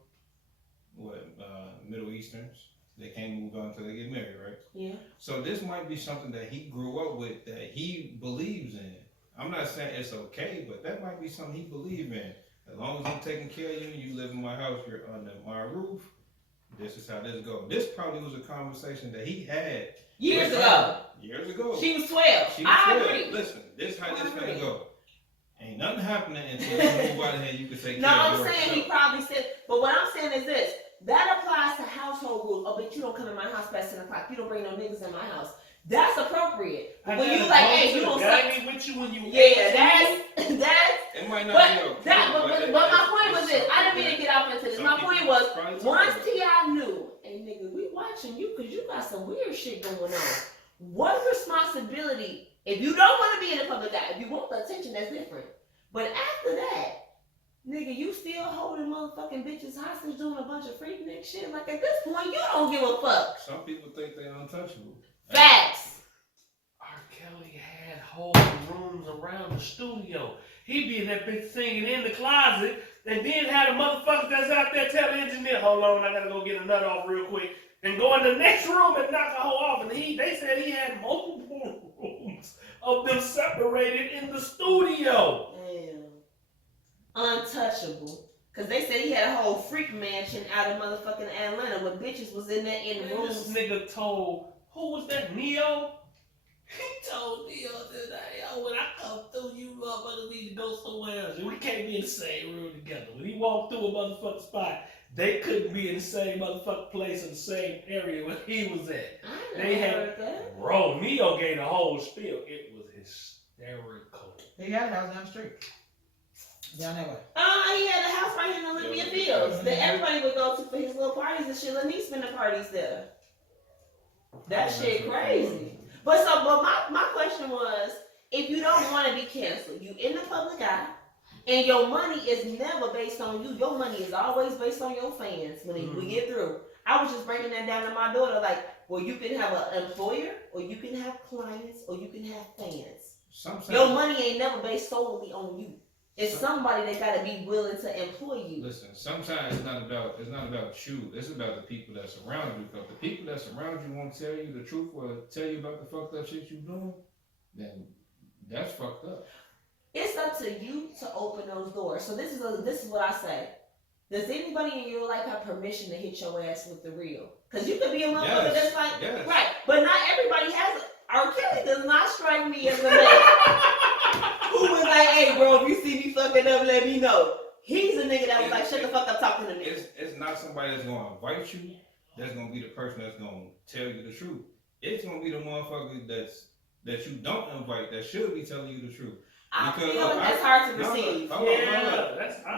Middle Easterns, they can't move on until they get married, right? Yeah. So this might be something that he grew up with that he believes in. I'm not saying it's okay, but that might be something he believes in. As long as I'm taking care of you, you live in my house, you're under my roof, this is how this goes. This probably was a conversation that he had Years with ago. her. Years ago. She was 12. She was I 12. agree. Listen, this how this I agree. finna go. Ain't nothing happening until you move out of here. You can take No, care I'm of saying yourself. he probably said, but what I'm saying is this. That applies to household rules. Oh, but you don't come in my house past 10 o'clock. You don't bring no niggas in my house. That's appropriate. But when you like, hey, you don't suck. with you when you Yeah, that's. It might not But be okay. but my point was this. I didn't mean to get off into this. My point was, once T.I. T.I. knew, hey nigga, we watching you because you got some weird shit going on. What responsibility, if you don't want to be in the public eye, if you want the attention, that's different. But after that, nigga, you still holding motherfucking bitches hostage doing a bunch of freak nigga shit. Like at this point, you don't give a fuck. Some people think they're untouchable. Facts. R. Kelly had whole rooms around the studio. He be in that bitch singing in the closet, and then had a motherfucker that's out there tell the engineer, hold on, I gotta go get a nut off real quick, and go in the next room and knock a hoe off. And they said he had multiple rooms of them separated in the studio. Damn. Untouchable. Cause they said he had a whole freak mansion out in motherfucking Atlanta where bitches was in there in Man, rooms. this nigga told, who was that, Neo? He told Neo that, yo, when I come through, you motherfuckers need to go somewhere else. We can't be in the same room together. When he walked through a motherfucking spot, they couldn't be in the same motherfucking place in the same area where he was at. They had, bro, Neo gave the whole spiel. It was hysterical. He had a house down the street. Down that way. He had a house right here in Olympia Fields that everybody would go to for his little parties and shit. Let me spend the parties there. That shit crazy. But my question was, if you don't want to be canceled, you in the public eye, and your money is never based on you. Your money is always based on your fans when we get through. I was just breaking that down to my daughter, like, well, you can have an employer, or you can have clients, or you can have fans. Sometimes Your money ain't never based solely on you. It's somebody that gotta be willing to employ you. Listen, sometimes it's not about you. It's about the people that surround you. Because the people that surround you won't tell you the truth or tell you about the fucked up shit you doing, then that's fucked up. It's up to you to open those doors. So this is what I say. Does anybody in your life have permission to hit your ass with the real? Because you could be a motherfucker that's like, right, but not everybody has it. R. Kelly does not strike me as a man who was like, hey bro, if you see me fucking up, let me know. He's a nigga that was like, shut the fuck up talking to me. It's not somebody that's gonna invite you, that's gonna be the person that's gonna tell you the truth. It's gonna be the motherfucker that you don't invite that should be telling you the truth. I feel like that's hard to receive. I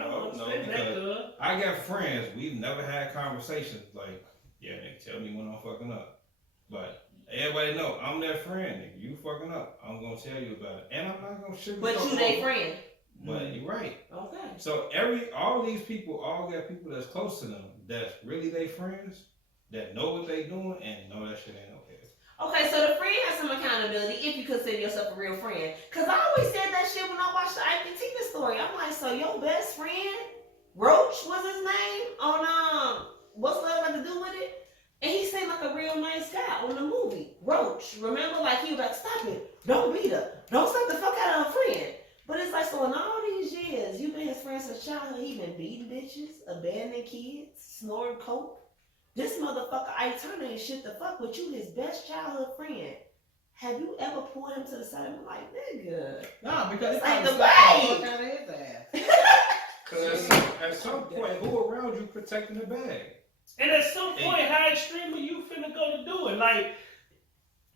don't understand that. I got friends, we've never had conversations like, yeah, they tell me when I'm fucking up. But everybody know I'm that friend. If you fucking up, I'm gonna tell you about it, and I'm not gonna sugarcoat. But you they friend. But you're right. Okay. So all these people all got people that's close to them that's really they friends that know what they doing and know that shit ain't okay. Okay, so the friend has some accountability if you consider yourself a real friend. Cause I always said that shit when I watched the Ike and Tina story. I'm like, so your best friend, Roach was his name on What's Love Got to Do with It? And he seemed like a real nice guy on the movie. Roach, remember? Like he was like, stop it, don't beat her, don't slap the fuck out of a friend. But it's like, so in all these years, you've been his friend since childhood, he been beating bitches, abandoning kids, snoring coke. This motherfucker, Ike Turner ain't shit the fuck with you, his best childhood friend. Have you ever pulled him to the side and been like, nigga? No, because it's like the way. Because at some point, who around you protecting the bag? And at some point, how extremely you finna go to do it? Like,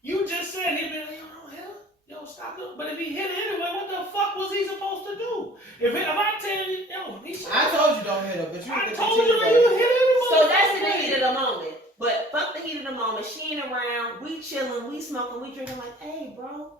you just said he'd be like, yo, don't hit him. Yo, stop him. But if he hit it anyway, what the fuck was he supposed to do? If I tell you, yo, I told you don't hit him, but you I told you you hit him. So that's in the heat of the moment. But fuck the heat of the moment. She ain't around. We chilling. We smoking. We drinking. Like, hey, bro.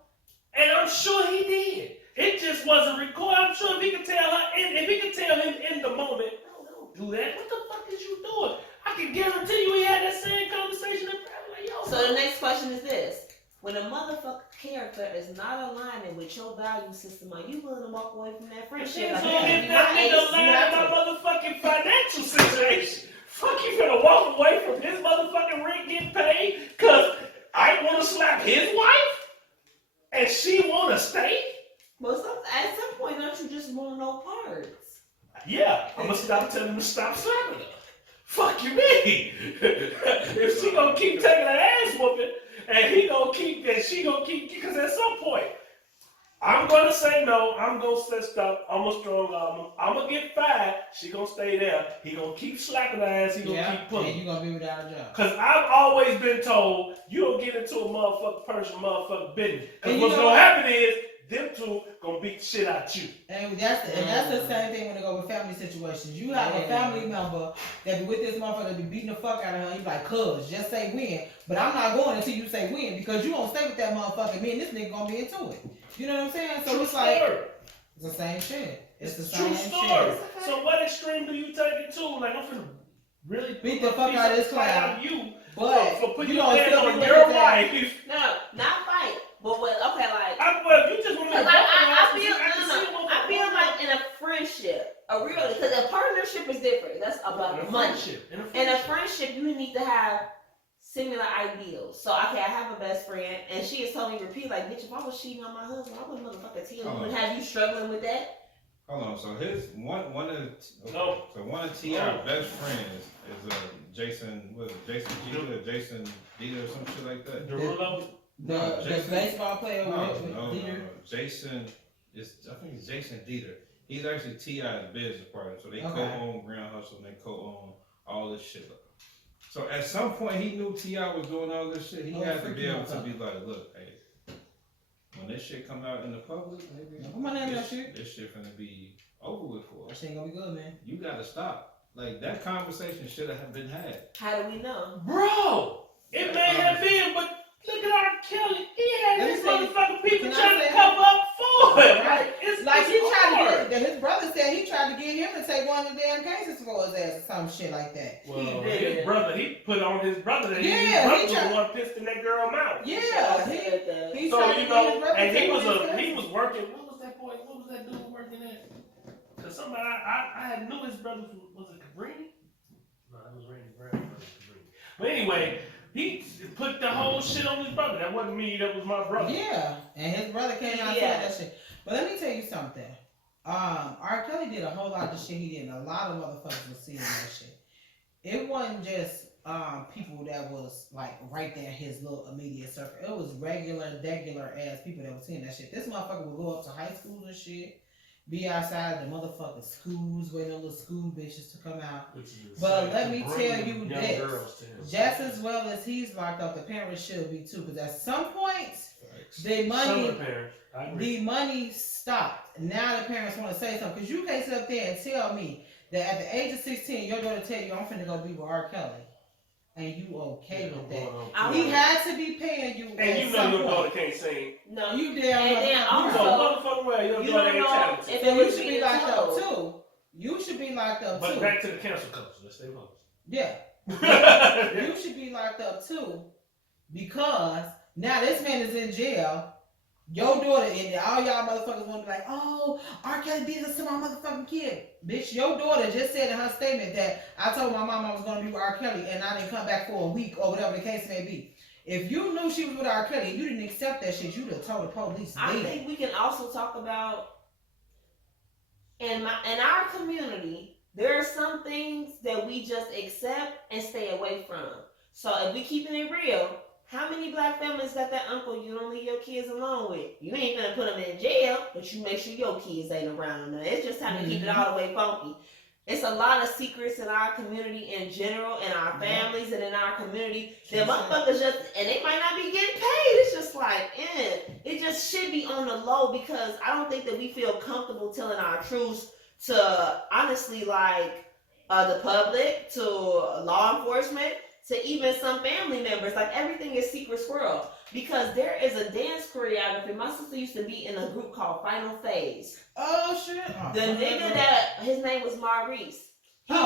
And I'm sure he did. It just wasn't recorded. I'm sure if he could tell her, if he could tell him in the moment, no, don't do that. What the fuck is you doing? I can guarantee you he had that same conversation. Like, yo, so the next question is this. When a motherfucker character is not aligning with your value system, are you willing to walk away from that friendship? So if that nigga lied in my motherfucking financial situation, fuck you gonna walk away from his motherfucking rent getting paid because I want to slap his wife and she want to stay? But at some point, don't you just want no parts? Yeah, I'm gonna stop telling him to stop slapping her. Fuck you mean? If she gonna keep taking her ass whooping, and he gonna keep, and she gonna keep, because at some point, I'm gonna say no, I'm gonna say stop, I'm a strong arm, I'm gonna get fired, she gonna stay there, he gonna keep slapping her ass, he gonna keep pulling. And you gonna be without a job. Cause I've always been told, you don't get into a motherfucking business. Cause what's gonna happen is, them two gonna beat the shit out you. And that's the same thing when they go with family situations. You have a family member that be with this motherfucker that be beating the fuck out of her. You like, cuz, just say when. But I'm not going until you say when because you don't stay with that motherfucker. Me and this nigga gonna be into it. You know what I'm saying? So it's like, it's the same shit. It's the same shit. So what extreme do you take it to? Like, I'm finna really beat the fuck out of this clown. You, but for putting you your hands don't on your wife. No, not fight. But what? Okay, like. You just want to. I feel like in a friendship, because a partnership is different. That's about money. In a friendship, you need to have similar ideals. So, okay, I have a best friend, and she has told me repeat, like, bitch, if I was cheating on my husband, I wouldn't motherfucking tell you. I wouldn't have you struggling with that. Hold on. So his one of No. so one of T.I. best friends is Jason. What is it? Jason Jeter or Jason Dieter or some shit like that. Derulo? The Jason- baseball player with No. Dieter. Jason I think it's Jason Dieter. He's actually T.I.'s business partner. So they Okay. co-own Grand Hustle and they co-own all this shit. So at some point he knew T.I. was doing all this shit. He had to be able to be like, look, hey, when this shit come out in the public, maybe Come on, that shit. this shit finna be over with for That us. shit ain't gonna be good, man. You gotta stop. Like that conversation should have been had. How do we know? Bro! It may have been, but look at R. Kelly. He had Let me his say- motherfucking people can I trying to say- cover up for him. Right. It's Like he tried hard. to get, his brother said he tried to get him to take one of the damn cases for his ass or some shit like that. Well, He his did. brother, he put on his brother that Yeah, his brother he was tried- the one pissing that girl mouth. Yeah, said that. he So tried to you get his know, brother to and take one of his he cases. was working. What was that boy? What was that dude working at? Cause somebody I had knew his brother was it Cabrini? No, that was Randy Brown. Cabrini. But anyway, he put the whole shit on his brother. That wasn't me. That was my brother. Yeah, and his brother came out and said that shit. But let me tell you something. R. Kelly did a whole lot of shit he did, and a lot of motherfuckers was seeing that shit. It wasn't just people that was like right there in his little immediate circle. It was regular ass people that was seeing that shit. This motherfucker would go up to high schools and shit, be outside the motherfucking schools waiting on little school bitches to come out. But let me tell you this, just as well as he's locked up, the parents should be too, because at some point the money stopped. Now the parents want to say something, because you can't sit up there and tell me that at the age of 16 your daughter tell you I'm finna go be with R. Kelly, and you okay with that. He had to be paying you. And you know your daughter can't sing. No, You damn and then right. You also, know motherfucking well your you daughter don't ain't know talented. if So it you was should be being locked up told. too. You should be locked up But too. back to the cancel culture. Let's stay focused. Yeah. You should be locked up too, because now this man is in jail. Your daughter in there, all y'all motherfuckers want to be like, oh, R. Kelly did this to my motherfucking kid. Bitch, your daughter just said in her statement that I told my mom I was going to be with R. Kelly and I didn't come back for a week or whatever the case may be. If you knew she was with R. Kelly and you didn't accept that shit, you'd have told the police. I think we can also talk about in our community, there are some things that we just accept and stay away from. So if we keeping it real, how many black families got that uncle you don't leave your kids alone with? You ain't gonna put them in jail, but you make sure your kids ain't around them. It's just time to keep it all the way funky. It's a lot of secrets in our community in general, in our families and in our community. That motherfuckers just, and they might not be getting paid. It's just like, it just should be on the low, because I don't think that we feel comfortable telling our truths to, honestly, like the public, to law enforcement, to even some family members. Like, everything is secret squirrel, because there is a dance choreography. My sister used to be in a group called Final Phase. Oh shit! The nigga that, his name was Maurice. They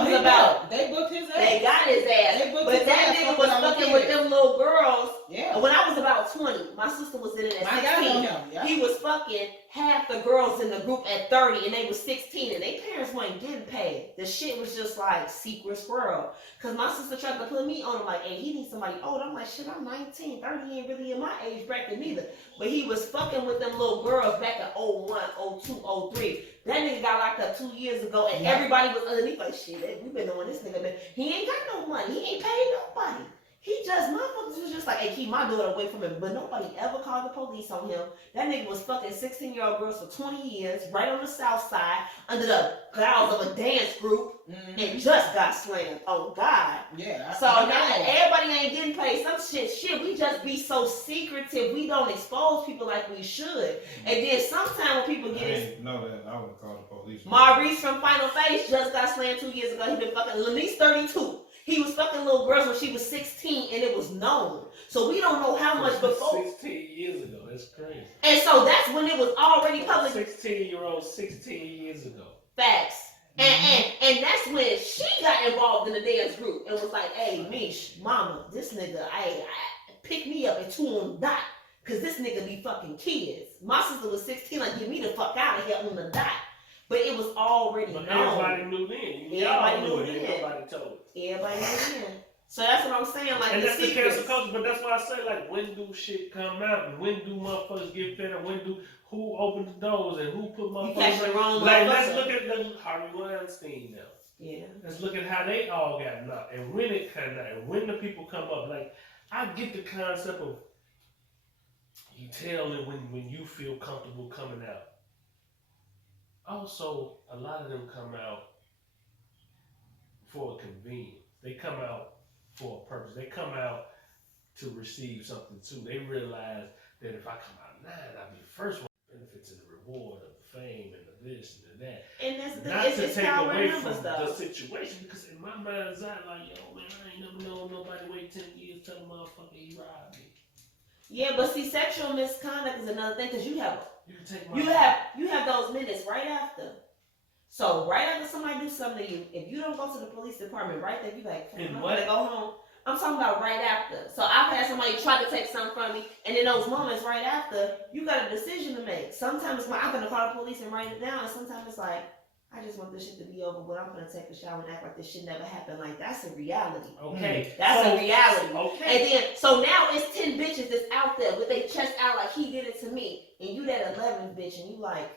booked his ass. They got his ass. They booked But his that ass nigga fucking was all the fucking kids. with them little girls. Yeah. When I was about 20, my sister was in it My at guy know 16. him. Yeah. He was fucking half the girls in the group at 30, and they was 16, and their parents weren't getting paid. The shit was just like secret squirrel. Cause my sister tried to put me on him, like, hey, he needs somebody old. I'm like, shit, I'm 19, 30 ain't really in my age bracket neither. But he was fucking with them little girls back in 01, 02, 03. That nigga got locked up 2 years ago, and everybody was underneath like, shit, we been knowing this nigga, man. He ain't got no money. He ain't paid nobody. He just, motherfuckers was just like, hey, keep my daughter away from him. But nobody ever called the police on him. That nigga was fucking 16-year-old girls for 20 years, right on the south side, under the clouds of a dance group, and just got slammed. Oh, God. Yeah. So now everybody ain't getting paid. Some shit, we just be so secretive. We don't expose people like we should. And then sometimes when people I get didn't know that. I would have called the police. Maurice from Final Phase just got slammed 2 years ago. He been fucking, Lanice 32. He was fucking little girls when she was 16, and it was known. So we don't know how much before. 16 years ago. That's crazy. And so that's when it was already public. 16-year-old 16 years ago. Facts. And that's when she got involved in the dance group and was like, hey, Mish, mama, this nigga, I pick me up at 2 on the dot. Cause this nigga be fucking kids. My sister was 16, like, get me the fuck out of here on the dot. But it was already known. Everybody knew then. Everybody knew it. then. Nobody told. Everybody knew then. So that's what I'm saying. Like, And the that's the secrets. cancel culture. But that's why I say, like, when do shit come out? And when do motherfuckers get fed up? who opened the doors and who put my You catch the wrong like, let's motherfucker. look at Harvey Weinstein now. Yeah. Let's look at how they all got knocked and when it kind of, and when the people come up. Like, I get the concept of you tell it when you feel comfortable coming out. Also, a lot of them come out for a convenience. They come out for a purpose. They come out to receive something too. They realize that if I come out 9, I'll be the first one. Benefits of the reward of the fame and the this and the that. And that's Not to it's take power away in from numbers, the though. situation, because in my mind's eye, like, yo, man, I ain't never known nobody wait 10 years tell a motherfucker he robbed me. Yeah, but see, sexual misconduct is another thing because you have You can take you have those minutes right after. So right after somebody do something to you, if you don't go to the police department right there, you like, I'm what? gonna go home. I'm talking about right after. So I've had somebody try to take something from me, and in those moments right after, you got a decision to make. Sometimes I'm gonna call the police and write it down, and sometimes it's like, I just want this shit to be over, but I'm gonna take a shower and act like this shit never happened. Like, that's a reality. Okay. That's a reality. Okay. And then, so now it's 10 bitches that's out there with their chest out like he did it to me, and you that 11th bitch, and you like,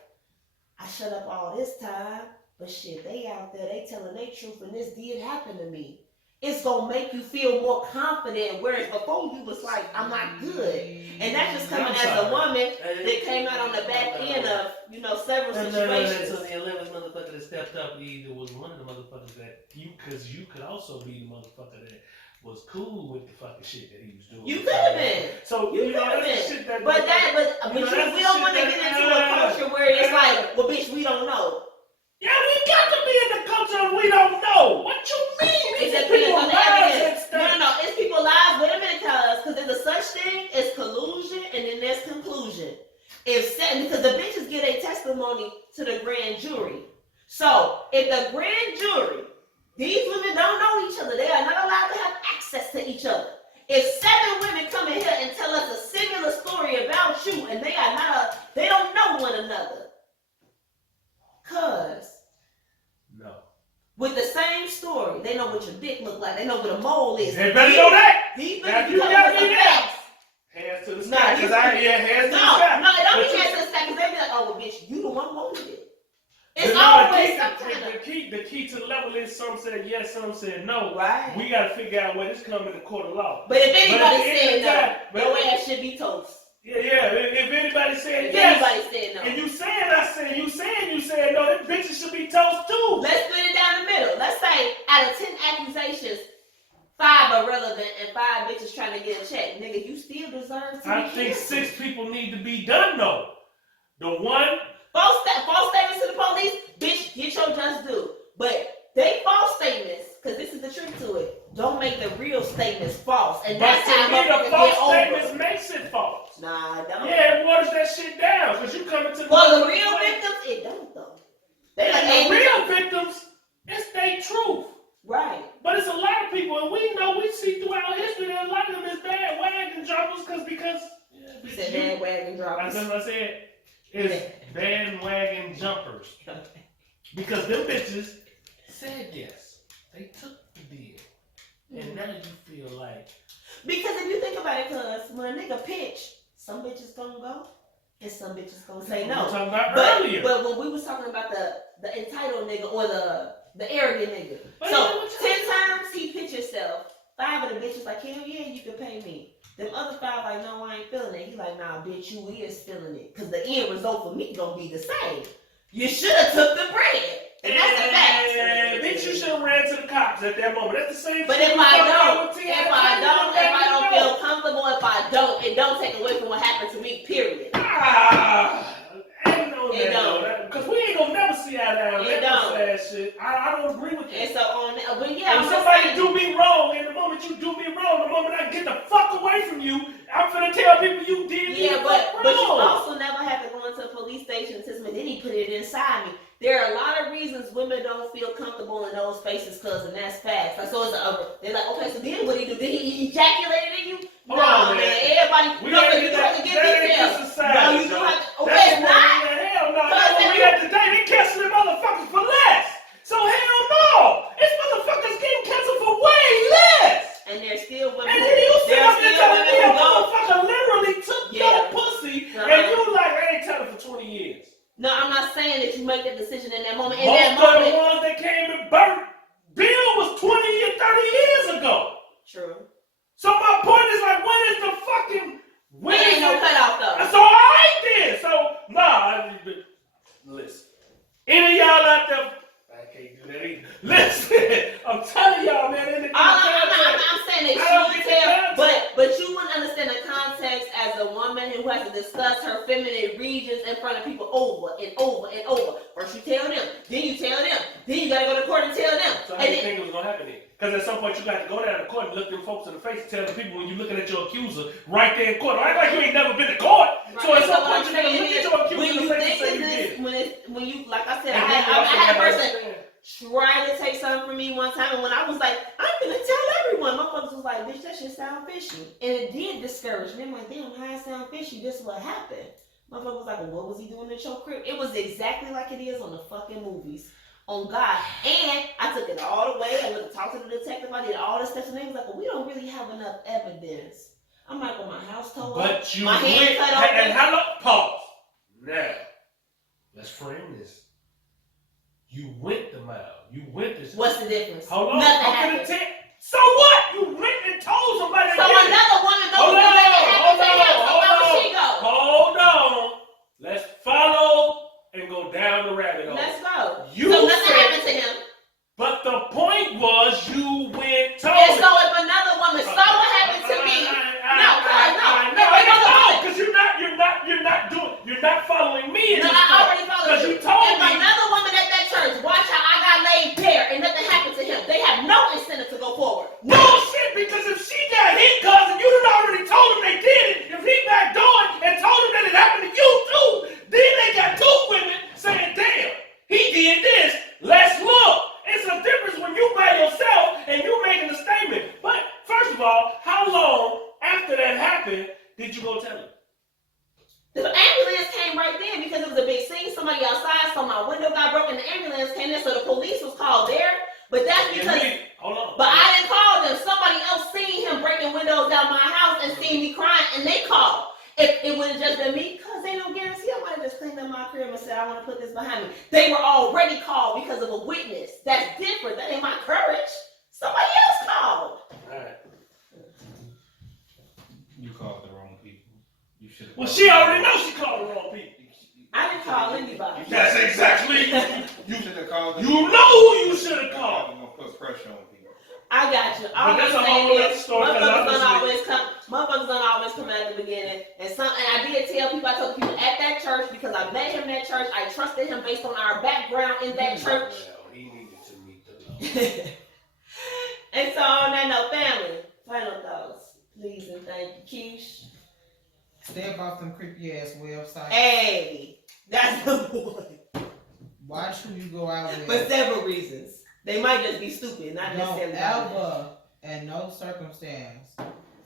I shut up all this time, but shit, they out there, they telling their truth, and this did happen to me. It's gonna make you feel more confident, whereas before you was like, I'm not good. And that's just coming as a woman that came out on the back end of, several situations. So the 11th motherfucker that stepped up either was one of the motherfuckers that because you could also be the motherfucker that was cool with the fucking shit that he was doing. You could have been. So You know could have that's the been. shit that. But we don't want to get into a culture where it's like, well, bitch, we don't know. Yeah, we got to be in the culture of we don't know. What you mean? It depends on the evidence. No, it's people lives. Wait a minute, because there's a such thing as collusion and then there's conclusion. Because the bitches get a testimony to the grand jury. So if the grand jury, these women don't know each other, they are not allowed to have access to each other. If 7 women come in here and tell us a similar story about you, and they don't know one another. No. With the same story, they know what your dick look like. They know what a mole is. They better know that. These Now, bitches you come gotta with be some there. facts. Hands to the No, sky, because hands to the sky. No, it don't But be hands to the sky, because they be like, oh, well, bitch, you the one wanted it. It's the always some kind of... the key to the level is some said yes, some said no. Right. We got to figure out where this comes in the court of law. But if anybody said but no, your ass should be toast. Yeah. If anybody said If yes, anybody said no. and you said no, them bitches should be toast too. Let's split it down the middle. Let's say out of 10 accusations, 5 are relevant and 5 bitches trying to get a check. Nigga, you still deserve to I be think canceled. 6 people need to be done though. The one. False statements to the police, bitch, get your just due. But they false statements, because this is the trick to it. Don't make the real statements false. And But that's how to me, the motherfuckers false get over. statements makes it false. Nah, it don't. Yeah, it waters that shit down because you coming to For the real victims, it don't though. They like, the real victims, it's their truth. Right. But it's a lot of people, and we see throughout history that a lot of them is bad wagon jumpers because You said bandwagon droppers. that's what I said. Is bandwagon jumpers. Because them bitches said yes. They took the deal. And now you feel like... Because if you think about it, cuz when a nigga pitch, some bitches gonna go and some bitches gonna say We were no. talking about But earlier. when we was talking about the entitled nigga or the arrogant nigga. But So yeah, 10 times he pitch himself, 5 of the bitches like, hell yeah, you can pay me. Them other 5 like, no, I ain't feeling it. He like, nah, bitch, you is feeling it. Cause the end result for me gonna be the same. You should have took the bread. And that's the fact. Bitch, you should have ran to the cops at that moment. That's the same But shit if we I talked about don't with T.I. feel comfortable, if I don't, it don't take away from what happened to me, period. Ain't no It don't. Because we ain't gonna never see eye to eye on It that don't. sad shit. I don't agree with And that. so on that, but yeah, When I'm somebody just do me wrong, and the moment you do me wrong, the moment I get the fuck away from you, I'm finna tell people you did me yeah, the but fuck you wrong. also never have to go into a police station and tell me, then he put it inside me. There are a lot of reasons women don't feel comfortable in those spaces, and that's facts. Like, so it's they're like, okay, so then what did he do? Did he ejaculate in you? Hold on, man. Everybody, We no, ain't you that- have to get that ain't details. just society, No, you do Joe. have to. Okay, That's it's what not. hell no. Cause That's what we they- at today. They canceling motherfuckers for less. So hell no. It's motherfuckers getting canceled for way less. And there's still women. And then you sit There's up there still telling me a women who go. motherfucker literally took Yeah. your pussy, and you like, I ain't telling for $20. discuss her feminine regions in front of people over and over and over. First you tell them, then you tell them, then you gotta go to court and tell them. So how do you think it was gonna happen then? Because at some point you got to go down to court and look them folks in the face and tell the people when you're looking at your accuser right there in court. Act like you ain't never been to court. Right. So at some what point you gotta look at your accuser in the face and say you did. when you, like I said, And I then you also had a gotta person understand. try to take something from me one time, and when I was like, I'm gonna tell everyone, my folks was like, bitch, that shit sound fishy. And it did discourage me. I'm like, damn, how it sound fishy? This is what happened. My folks was like, well, what was he doing at your crib? It was exactly like it is on the fucking movies. On God. And I took it all the way. I went to talk to the detective. I did all this stuff, and they was like, well, we don't really have enough evidence. I'm like, well, my house tore up. But you my went, hand cut open. and how long? Pause. Now, let's frame this. You went the mile. You went this. What's the difference? Hold on. Nothing I'm gonna happened. so what? You went and told somebody. So another woman goes to let it happen to him. So where would she go? Hold on. Let's follow and go down the rabbit hole. Let's go. You so nothing said, happened to him. But the point was you went told. And so if another woman saw what happened to me, no, because you're not following me. No, I already followed because you. you told if me. another woman at that church, watch how I got laid bare and nothing happened to him. They have no incentive to go forward. No shit, because if she got hit, cuz, and you done already told him they did it, if he backdoored and told him that it happened to you too, then they got two women saying, damn, he did this. Let's look. It's a difference when you by yourself and you making a statement. But first of all, how long after that happened did you go tell him? The ambulance came right then because it was a big scene. Somebody outside, so my window got broken. The ambulance came in, so the police was called there. But that's because. Hold on. But I didn't call them. Somebody else seen him breaking windows down my house and seen me crying, and they called. If it would have just been me, because they no guarantee I might have just cleaned up my crib and said, I want to put this behind me. They were already called because of a witness. That's different. That ain't my courage. Somebody else called. All right. You called the wrong people. You should. Well, she already knows she called the wrong people. I didn't call anybody. That's exactly. You should have called them. You know who you should have called. You're gonna put pressure on people. I got you. All But that's I'm a saying whole other is, story, 'cause motherfuckers don't always come at the beginning. And I did tell people, I told people at that church, because I met him at church, I trusted him based on our background in that church. Well, he needed to meet the Lord. And so on that note, family, final thoughts. Please and thank you, Keish. Stay off them creepy ass websites. Hey, that's the boy. Watch who you go out with. For several reasons. They might just be stupid, not Don't necessarily. ever, in no circumstance,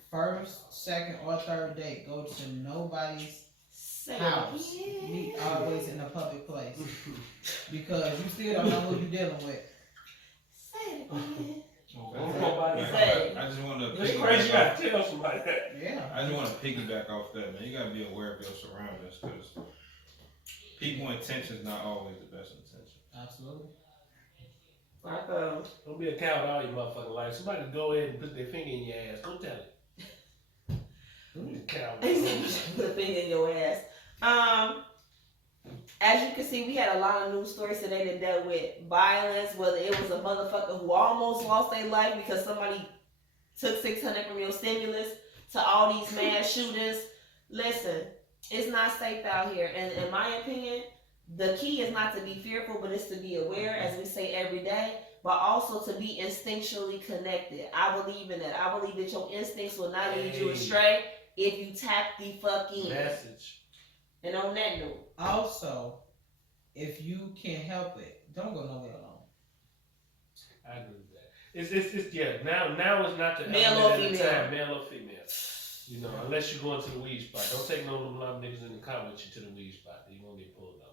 first, second, or third date, go to nobody's house. Meet always in a public place. Because you still don't know who you're dealing with. Say it again. I just want to. It's crazy you gotta tell somebody that. Yeah. I just want to piggyback off that, man. You gotta be aware of your surroundings because people's intentions not always the best intention. Absolutely. Like, Don't be a coward all your motherfucking life. Somebody go ahead and put their finger in your ass. Go tell it. Don't be a coward. put a finger in your ass. As you can see, we had a lot of news stories today that dealt with violence, whether it was a motherfucker who almost lost their life because somebody took $600 from your stimulus, to all these mass shootings. Listen, it's not safe out here. And in my opinion, the key is not to be fearful, but it's to be aware, as we say every day, but also to be instinctually connected. I believe in that. I believe that your instincts will not lead you astray if you tap the fuck in. Message. And on that note, Also, if you can help it, don't go nowhere alone. I agree with that. It's yeah. Now is not the Male element or at the female. time, male or female. You know, unless you're going to the weed spot. Don't take no of them little niggas in the car with you to the weed spot. You're gonna get pulled over.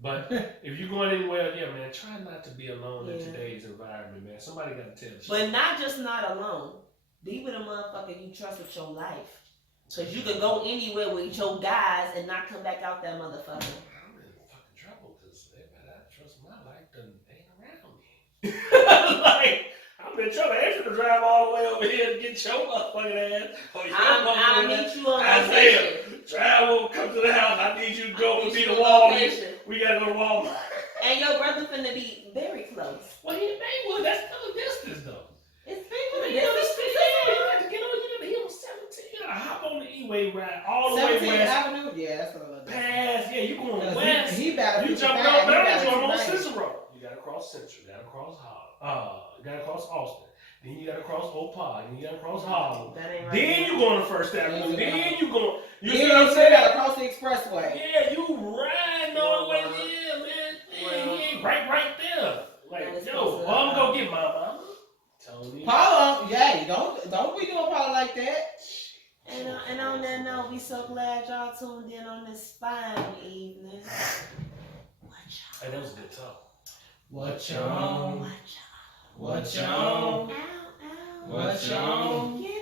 But if you're going anywhere, yeah, man, try not to be alone in today's environment, man. Somebody got to tell you. but not just not alone. Be with a motherfucker you trust with your life. Because you can go anywhere with your guys and not come back out that motherfucker. I'm in fucking trouble because everybody I trust in my life doesn't ain't around me. Like, I'm in trouble. I should drive all the way over here to get your motherfucking ass. I need you on Isaiah, location. travel, come to the house. I need you to go with me to Walmart. We gotta go to Walmart. And your brother finna be very close. Well, he in Baywood. That's still a distance, though. It's You know, you have to get on. You got to hit on 17. You gotta hop on the E-way ride all the way 17th west. Avenue, you jumping on boundaries, you're on Cicero. You gotta cross Central, you gotta cross you gotta cross Austin. Then you gotta cross Opal, then you gotta cross Harlem. Then you go on the First Avenue. Then you go. You see what I'm saying? You gotta cross the expressway. Yeah, you riding all the way there, man. Well, he ain't right there. Like, yo, I'm gonna get my mama. Tony. Paula, yeah, don't be doing Paula like that. And on that note, we so glad y'all tuned in on this fine evening. Hey, that was a good talk. What y'all? What y'all? What y'all? What y'all? Yeah.